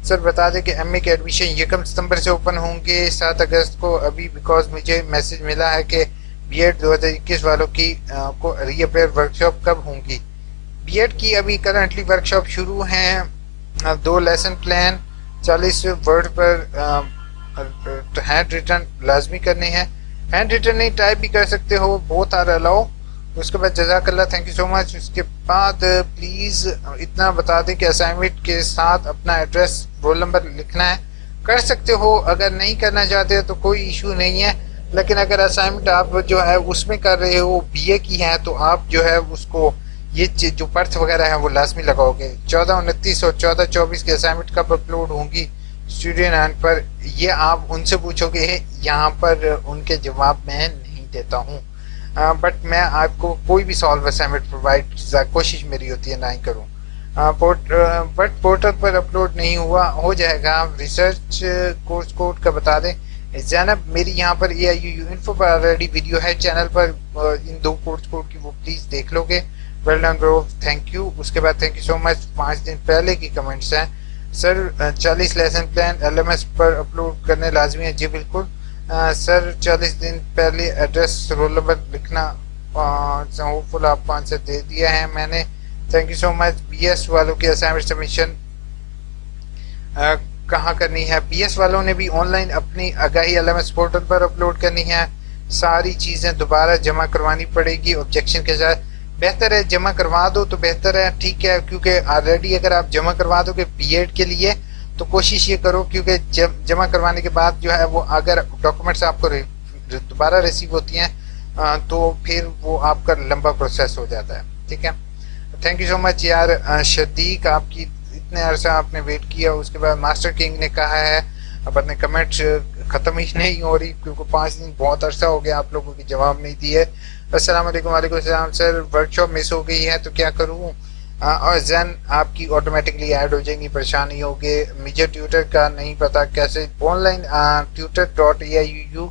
सर बता दें कि MA के एडमिशन 1 सितंबर से ओपन होंगे 7 अगस्त को, अभी बिकॉज मुझे मैसेज मिला है कि B.Ed 2021 वालों की को रीअपेयर वर्कशॉप कब होंगी। B.Ed की अभी करंटली वर्कशॉप शुरू हैं। 2 लेसन प्लान 40 वर्ड पर हैंड रिटन लाजमी करने हैं, हैंड रिटन नहीं टाइप भी कर सकते हो, बहुत आ अलाउ। उसके बाद जज़ाकल्लाह, थैंक यू सो मच। उसके बाद प्लीज़ इतना बता दें कि असाइनमेंट के साथ अपना एड्रेस रोल नंबर लिखना है, कर सकते हो, अगर नहीं करना चाहते तो कोई इशू नहीं है। लेकिन अगर असाइनमेंट आप जो है उसमें कर रहे हो BA की है तो आप जो है उसको ये जो पर्थ वगैरह है वो लाजमी लगाओगे। 14, 29 और 14, 24 की असाइनमेंट कब अपलोड होंगी स्टूडेंट एंड पर, ये आप उनसे पूछोगे, यहाँ पर उनके जवाब मैं नहीं देता हूँ। बट मैं आपको कोई भी सॉल्व असाइनमेंट प्रोवाइड कोशिश मेरी होती है ना ही करूँ। बट पोर्टल पर अपलोड नहीं हुआ, हो जाएगा। रिसर्च कोर्स कोड का बता दें जैनब, मेरी यहाँ पर AIU इन्फो पर ऑलरेडी वीडियो है चैनल पर, इन 2 कोर्स कोड की वो प्लीज़ देख लोगे। Well done bro, thank you. उसके बाद थैंक यू सो मच, 5 दिन पहले की कमेंट्स हैं। सर 40 लेसन प्लान LMS पर अपलोड करने लाजमी है, जी बिल्कुल। सर 40 दिन पहले एड्रेस रोल नंबर लिखना, होपफुल आपको आंसर दे दिया है मैंने, thank you so much. BS वालों की असाइनमेंट सबमिशन कहाँ करनी है, BS वालों ने भी ऑनलाइन अपनी आगाही LMS पोर्टल पर अपलोड करनी है, सारी चीज़ें दोबारा जमा करवानी पड़ेगी ऑब्जेक्शन के साथ। बेहतर है जमा करवा दो तो बेहतर है, ठीक है, क्योंकि ऑलरेडी अगर आप जमा करवा दोगे B.Ed के लिए तो कोशिश ये करो, क्योंकि जमा करवाने के बाद जो है वो अगर डॉक्यूमेंट्स आपको दोबारा रिसीव होती हैं तो फिर वो आपका लंबा प्रोसेस हो जाता है, ठीक है। थैंक यू सो मच यार शदीक, आपकी इतने अरसा आपने वेट किया। उसके बाद मास्टर किंग ने कहा है, अब अपने कमेंट ख़त्म ही नहीं हो रही क्योंकि 5 दिन बहुत अरसा हो गया आप लोगों की जवाब नहीं दिए। अस्सलाम वालेकुम। वालेकुम सलाम। सर वर्कशॉप मिस हो गई है तो क्या करूँ, और जैन आपकी ऑटोमेटिकली ऐड हो जाएंगी, परेशान नहीं होगे। मुझे ट्यूटर का नहीं पता कैसे, ऑनलाइन tutor.aiu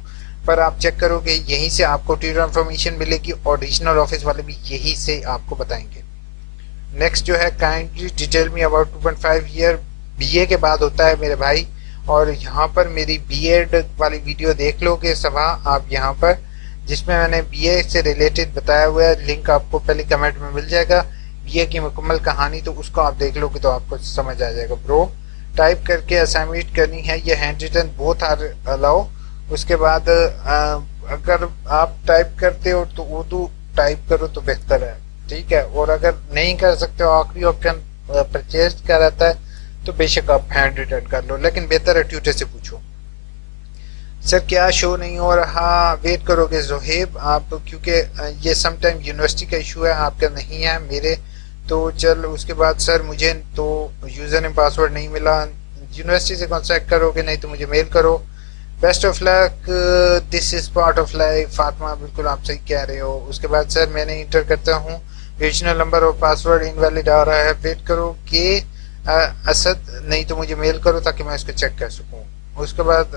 पर आप चेक करोगे, यहीं से आपको ट्यूटर इन्फॉर्मेशन मिलेगी और रीजनल ऑफिस वाले भी यहीं से आपको बताएंगे। नेक्स्ट जो है, kindly detail me about 2.5 year BA के बाद होता है मेरे भाई, और यहाँ पर मेरी B.Ed वाली वीडियो देख लोगे सभा आप यहाँ पर, जिसमें मैंने BA से रिलेटेड बताया हुआ है, लिंक आपको पहले कमेंट में मिल जाएगा। BA की मुकम्मल कहानी, तो उसको आप देख लोगे तो आपको समझ आ जाएगा। ब्रो टाइप करके असाइनमेंट करनी है, ये handwritten both are allow. उसके बाद अगर आप टाइप करते हो तो उर्दू टाइप करो तो बेहतर है, ठीक है। और अगर नहीं कर सकते हो, आखिरी ऑप्शन परचेज का रहता है, तो बेशक आप हैंड रिटन कर लो, लेकिन बेहतर है ट्यूटर से पूछो। सर क्या शो नहीं हो रहा, वेट करोगे जोहेब आप, क्योंकि ये समटाइम यूनिवर्सिटी का इशू है, आपका नहीं है, मेरे तो चल। उसके बाद सर मुझे तो यूज़र नेम पासवर्ड नहीं मिला, यूनिवर्सिटी से कॉन्टेक्ट करोगे, नहीं तो मुझे मेल करो। Best of luck, this is part of life. Fatima बिल्कुल आप सही कह रहे हो। उसके बाद सर मैंने इंटर करता हूँ, प्रोविजनल नंबर और पासवर्ड इनवैलिड आ रहा है, वेट करो कि असद, नहीं तो मुझे मेल करो ताकि मैं इसको चेक कर सकूँ। उसके बाद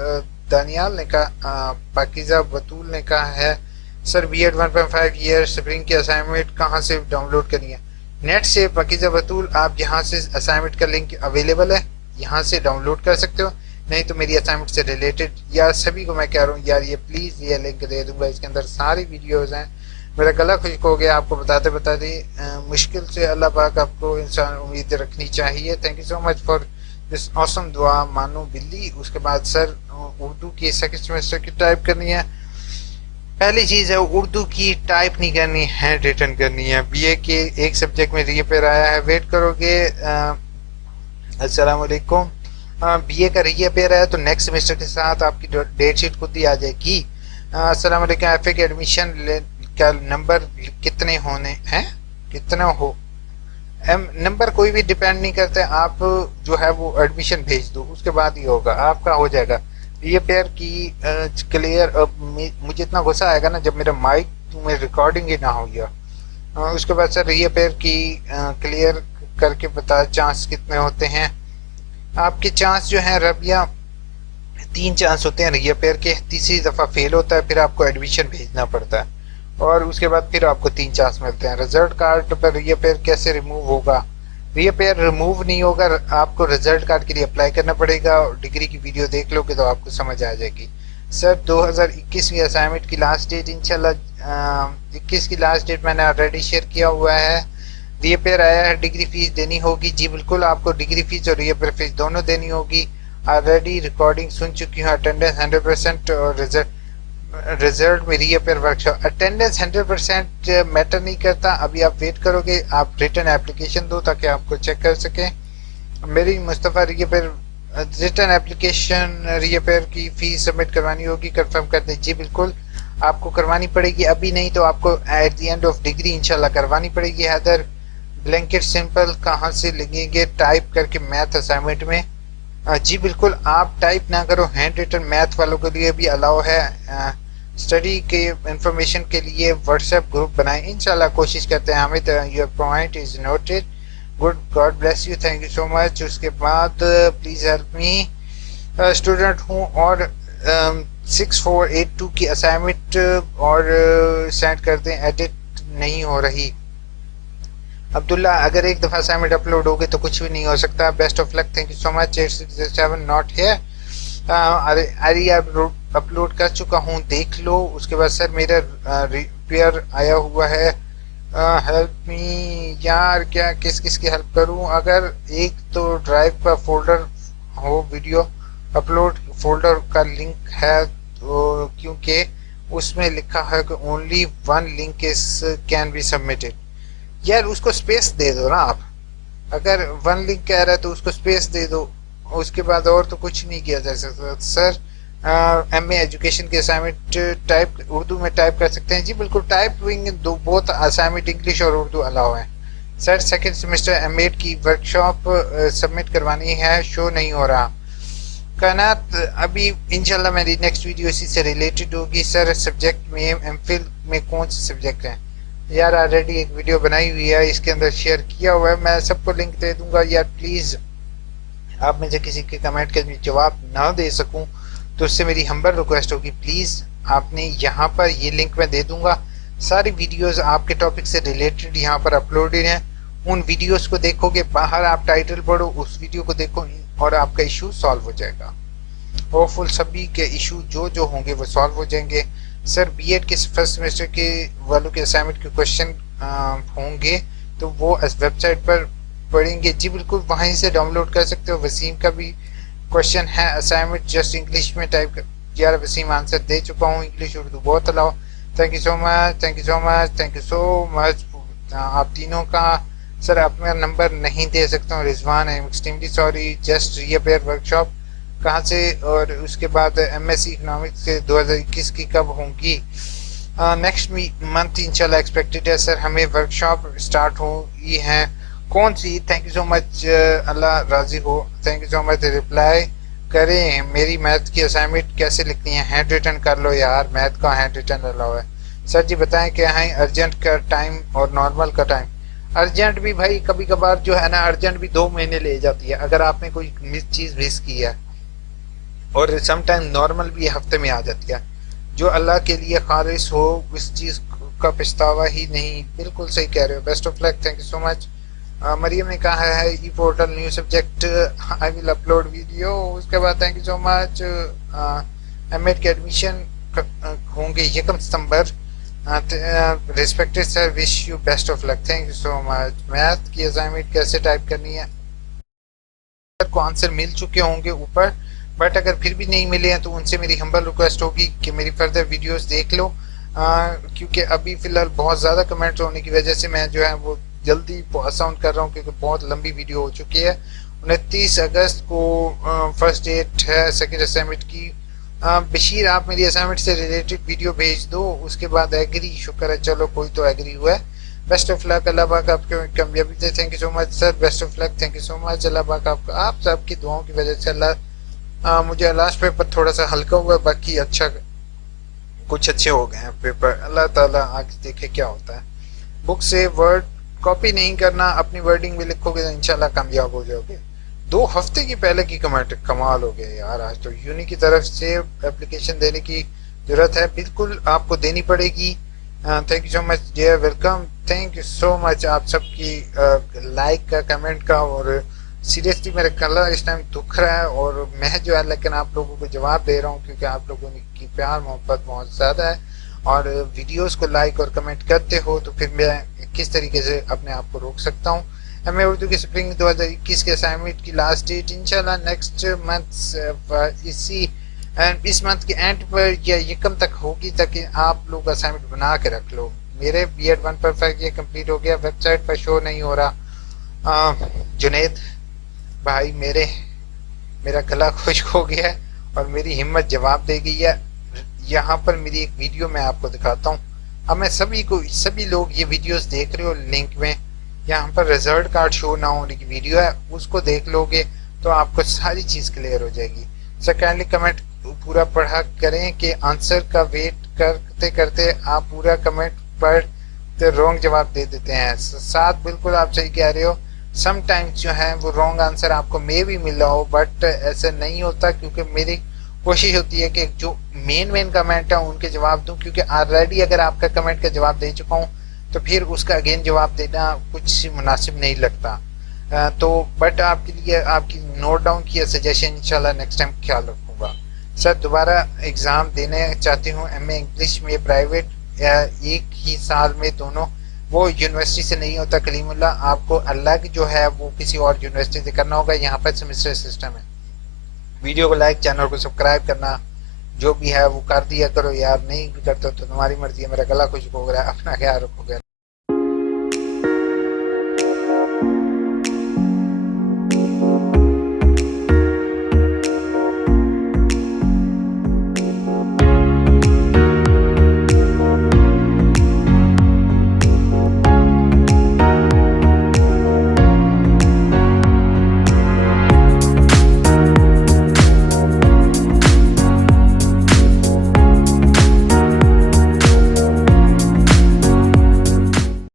दानियाल ने कहा, पाकिज़ा बतूल ने कहा है सर B.Ed 1.5 ईयर स्प्रिंग की असाइनमेंट कहाँ से डाउनलोड करनी है? नेट से पाकिज़ा बतूल, आप यहाँ से असाइनमेंट का लिंक अवेलेबल है, यहाँ से डाउनलोड कर सकते हो। नहीं तो मेरी असाइनमेंट से रिलेटेड यार सभी को मैं कह रहा हूँ यार ये प्लीज़ ये लिंक दे दूंगा, इसके अंदर सारी वीडियोज़ हैं। मेरा गला खुश्क हो गया आपको बताते बताते। मुश्किल से अल्लाह पाक आपको इंसान उम्मीद रखनी चाहिए। Thank you so much for this awesome दुआ मानो बिल्ली। उसके बाद सर उर्दू की सेकंड सेमेस्टर की टाइप करनी है। पहली चीज़ है उर्दू की टाइप नहीं करनी है, रिटर्न करनी है। बीए के एक सब्जेक्ट में रीअपेयर आया है, वेट करोगे। अस्सलाम वालेकुम। बीए का रीअपेयर आया तो नेक्स्ट सेमेस्टर के साथ आपकी डेट शीट खुद ही आ जाएगी। अस्सलाम वालेकुम। एफए के एडमिशन का नंबर कितने होने हैं, कितना हो नंबर कोई भी डिपेंड नहीं करता, आप जो है वो एडमिशन भेज दो उसके बाद ही होगा, आपका हो जाएगा। रीअपेयर की क्लियर। अब मुझे इतना गुस्सा आएगा ना जब मेरा माइक में रिकॉर्डिंग ही ना हो गया। उसके बाद सर रीअपेयर की क्लियर करके बता चांस कितने होते हैं आपके? चांस जो है रबिया 3 चांस होते हैं रीअपेयर के। तीसरी दफ़ा फेल होता है फिर आपको एडमिशन भेजना पड़ता है और उसके बाद फिर आपको 3 चांस मिलते हैं। रिजल्ट कार्ड पर रीअपेयर कैसे रिमूव होगा? रीअपेयर रिमूव नहीं होगा, आपको रिजल्ट कार्ड के लिए अप्लाई करना पड़ेगा। डिग्री की वीडियो देख लोगे तो आपको समझ आ जाएगी। सर 2021 की असाइनमेंट की लास्ट डेट इंशाल्लाह 21 की लास्ट डेट मैंने ऑलरेडी शेयर किया हुआ है। रीअपेयर आया है, डिग्री फीस देनी होगी। जी बिल्कुल, आपको डिग्री फीस और रीअपेयर फीस दोनों देनी होगी। ऑलरेडी रिकॉर्डिंग सुन चुकी हूँ। अटेंडेंस 100% और रिजल्ट में रीअपेयर वर्कशॉप। अटेंडेंस 100% मैटर नहीं करता। अभी आप वेट करोगे, आप रिटर्न एप्लीकेशन दो ताकि आपको चेक कर सकें। मेरी Mustafa reappear return application reappear की फीस सबमिट करवानी होगी, कंफर्म कर दें। जी बिल्कुल, आपको करवानी पड़ेगी, अभी नहीं तो आपको at the end of degree इंशाल्लाह करवानी पड़ेगी। हैदर ब्लैंकेट सिंपल कहाँ से लिखेंगे? टाइप करके मैथ असाइनमेंट में। जी बिल्कुल, आप टाइप ना करो, हैंड रिटन मैथ वालों के लिए भी अलाउ है। स्टडी के इंफॉर्मेशन के लिए व्हाट्सएप ग्रुप बनाएं, इंशाल्लाह कोशिश करते हैं। Hamid your point is noted, good, God bless you, thank you so much. उसके बाद प्लीज हेल्प मी, स्टूडेंट हूँ और 6482 की असाइनमेंट और सेंड कर दें, एडिट नहीं हो रही। अब्दुल्ला, अगर एक दफ़ा असाइनमेंट अपलोड हो गई तो कुछ भी नहीं हो सकता। Best of luck, thank you so much. 867 not here. अरे अपलोड कर चुका हूँ, देख लो। उसके बाद सर मेरा रिपेयर आया हुआ है, हेल्प मी। यार क्या किस किस की हेल्प करूँ? अगर एक तो ड्राइव का फोल्डर हो, वीडियो अपलोड फोल्डर का लिंक है तो, क्योंकि उसमें लिखा है कि only 1 link is can be submitted. यार उसको स्पेस दे दो ना आप, अगर 1 लिंक कह रहा है तो उसको स्पेस दे दो, उसके बाद और तो कुछ नहीं किया जा सकता। सर MA एजुकेशन की असाइनमेंट टाइप उर्दू में टाइप कर सकते हैं? जी बिल्कुल, टाइपिंग दो बोथ असाइनमेंट इंग्लिश और उर्दू अलाउ है। सर सेकंड सेमेस्टर M.Ed की वर्कशॉप सबमिट करवानी है, शो नहीं हो रहा। कायनात, अभी इंशाल्लाह मेरी नेक्स्ट वीडियो इसी से रिलेटेड होगी। सर सब्जेक्ट में MPhil में कौन से सब्जेक्ट हैं? यार ऑलरेडी एक वीडियो बनाई हुई है, इसके अंदर शेयर किया हुआ है, मैं सबको लिंक दे दूंगा। यार प्लीज़ आप में से किसी के कमेंट के जवाब ना दे सकूं तो उससे मेरी हम्बल रिक्वेस्ट होगी, प्लीज़ आपने यहाँ पर ये लिंक मैं दे दूंगा। सारी वीडियोस आपके टॉपिक से रिलेटेड यहाँ पर अपलोडेड हैं, उन वीडियोस को देखोगे, बाहर आप टाइटल पढ़ो, उस वीडियो को देखो और आपका इशू सॉल्व हो जाएगा। होपफुल सभी के इशू जो जो होंगे वो सॉल्व हो जाएंगे। सर B.Ed के फर्स्ट सेमेस्टर के वालों के असाइनमेंट के क्वेश्चन होंगे तो वो वेबसाइट पर पढ़ेंगे? जी बिल्कुल, वहीं से डाउनलोड कर सकते हो। वसीम का भी क्वेश्चन है असाइनमेंट जस्ट इंग्लिश में टाइप कर। यार वसीम आंसर दे चुका हूँ, इंग्लिश उर्दू बहुत allow. Thank you so much, thank you so much, thank you so much आप तीनों का। सर अपना नंबर नहीं दे सकता हूँ, रिजवान, आई am extremely sorry. Just reappear workshop कहाँ से? और उसके बाद MSc इकोनॉमिक्स से 2021 की कब होंगी? नेक्स्ट मंथ इंशाल्लाह एक्सपेक्टेड है। सर हमें वर्कशॉप स्टार्ट हुई है, कौन सी? थैंक यू सो मच, अल्लाह राजी हो, thank you so much. Reply करें, मेरी मैथ की असाइनमेंट कैसे लिखनी है? हैंड रिटन कर लो यार, मैथ का हैंड रिटन अलाउ है। सर जी बताएं क्या है अर्जेंट का टाइम और नॉर्मल का टाइम? अर्जेंट भी भाई कभी कभार जो है ना, अर्जेंट भी 2 महीने ले जाती है अगर आपने कोई चीज़ मिस की है, और समटाइम नॉर्मल भी हफ्ते में आ जाती है। जो अल्लाह के लिए खालिस हो उस चीज़ का पछतावा ही नहीं। बिल्कुल सही कह रहे हो। Best of luck, thank you so much. Maryam ने कहा है e portal new subject I will upload video. उसके बाद thank you so much. MEd के एडमिशन होंगे 1 सितंबर। Respected sir, wish you best of luck, thank you so much. Math की assignment कैसे टाइप करनी है को आंसर मिल चुके होंगे ऊपर, बट अगर फिर भी नहीं मिले हैं तो उनसे मेरी हम्बल रिक्वेस्ट होगी कि मेरी फर्दर वीडियोस देख लो, क्योंकि अभी फिलहाल बहुत ज़्यादा कमेंट्स होने की वजह से मैं जो है वो जल्दी पास आउट कर रहा हूँ, क्योंकि बहुत लंबी वीडियो हो चुकी है। 29 अगस्त को फर्स्ट डेट है सेकेंड असाइनमेंट की। बशीर, आप मेरी असाइनमेंट से रिलेटेड वीडियो भेज दो, उसके बाद एग्री। शुक्र है, चलो कोई तो एग्री हुआ है। बेस्ट ऑफ लक, अल्लाह पाक आपके कामयाबी दे। Thank you so much sir, best of luck, thank you so much. अल्लाह पाक आपको, आप सबकी दुआओं की वजह से अल्लाह मुझे लास्ट पेपर थोड़ा सा हल्का हुआ, बाकी अच्छा कुछ अच्छे हो गए हैं पेपर। अल्लाह ताला आगे देखे क्या होता है। बुक से वर्ड कॉपी नहीं करना, अपनी वर्डिंग में लिखोगे तो इंशाल्लाह कामयाब हो जाओगे। 2 हफ्ते की पहले की कमेंट कमाल हो गया यार। आज तो यूनी की तरफ से एप्लीकेशन देने की जरूरत है, बिल्कुल आपको देनी पड़ेगी। Thank you so much dear, welcome, thank you so much आप सबकी लाइक का, कमेंट का। और सीरियसली मेरा गला इस टाइम दुख रहा है और मैं जो है लेकिन आप लोगों को जवाब दे रहा हूँ, क्योंकि आप लोगों की प्यार मोहब्बत बहुत ज़्यादा है और वीडियोस को लाइक और कमेंट करते हो तो फिर मैं किस तरीके से अपने आप को रोक सकता हूँ। मैं उर्दू की स्प्रिंग 2021 के असाइनमेंट की लास्ट डेट इंशाल्लाह नेक्स्ट मंथ इस मंथ के एंड पर या 1 तक होगी, ताकि आप लोग असाइनमेंट बना के रख लो। मेरे B.Ed 1 परफेक्ट ये कंप्लीट हो गया, वेबसाइट पर शो नहीं हो रहा। जुनेद भाई मेरा गला खुश्क हो गया है और मेरी हिम्मत जवाब दे गई है। यहाँ पर मेरी एक वीडियो मैं आपको दिखाता हूँ। अब मैं सभी लोग ये वीडियोस देख रहे हो, लिंक में यहाँ पर रिजल्ट कार्ड शो ना होने की वीडियो है, उसको देख लोगे तो आपको सारी चीज़ क्लियर हो जाएगी। सर काइंडली कमेंट पूरा पढ़ा करें कि आंसर का वेट करते करते आप पूरा कमेंट पढ़ तो रॉन्ग जवाब दे देते हैं। साथ बिल्कुल आप सही कह रहे हो, समटाइम्स जो है वो रॉन्ग आंसर आपको मे भी मिला हो, बट ऐसा नहीं होता, क्योंकि मेरी कोशिश होती है कि जो मेन कमेंट है उनके जवाब दूं, क्योंकि ऑलरेडी अगर आपका कमेंट का जवाब दे चुका हूं तो फिर उसका अगेन जवाब देना कुछ मुनासिब नहीं लगता। तो बट आपके लिए आपकी नोट डाउन किया सजेशन, इंशाल्लाह नेक्स्ट टाइम ख्याल रखूंगा। सर दोबारा एग्ज़ाम देने चाहती हूँ MA इंग्लिश में प्राइवेट, एक ही साल में दोनों, वो यूनिवर्सिटी से नहीं होता कलीमुल्ला, आपको अलग जो है वो किसी और यूनिवर्सिटी से करना होगा। यहाँ पर सेमेस्टर सिस्टम है। वीडियो को लाइक, चैनल को सब्सक्राइब करना जो भी है वो कर दिया करो यार, नहीं भी करते तो तुम्हारी मर्जी है। मेरा गला खुश्क हो रहा है, अपना ख्याल रखोगे।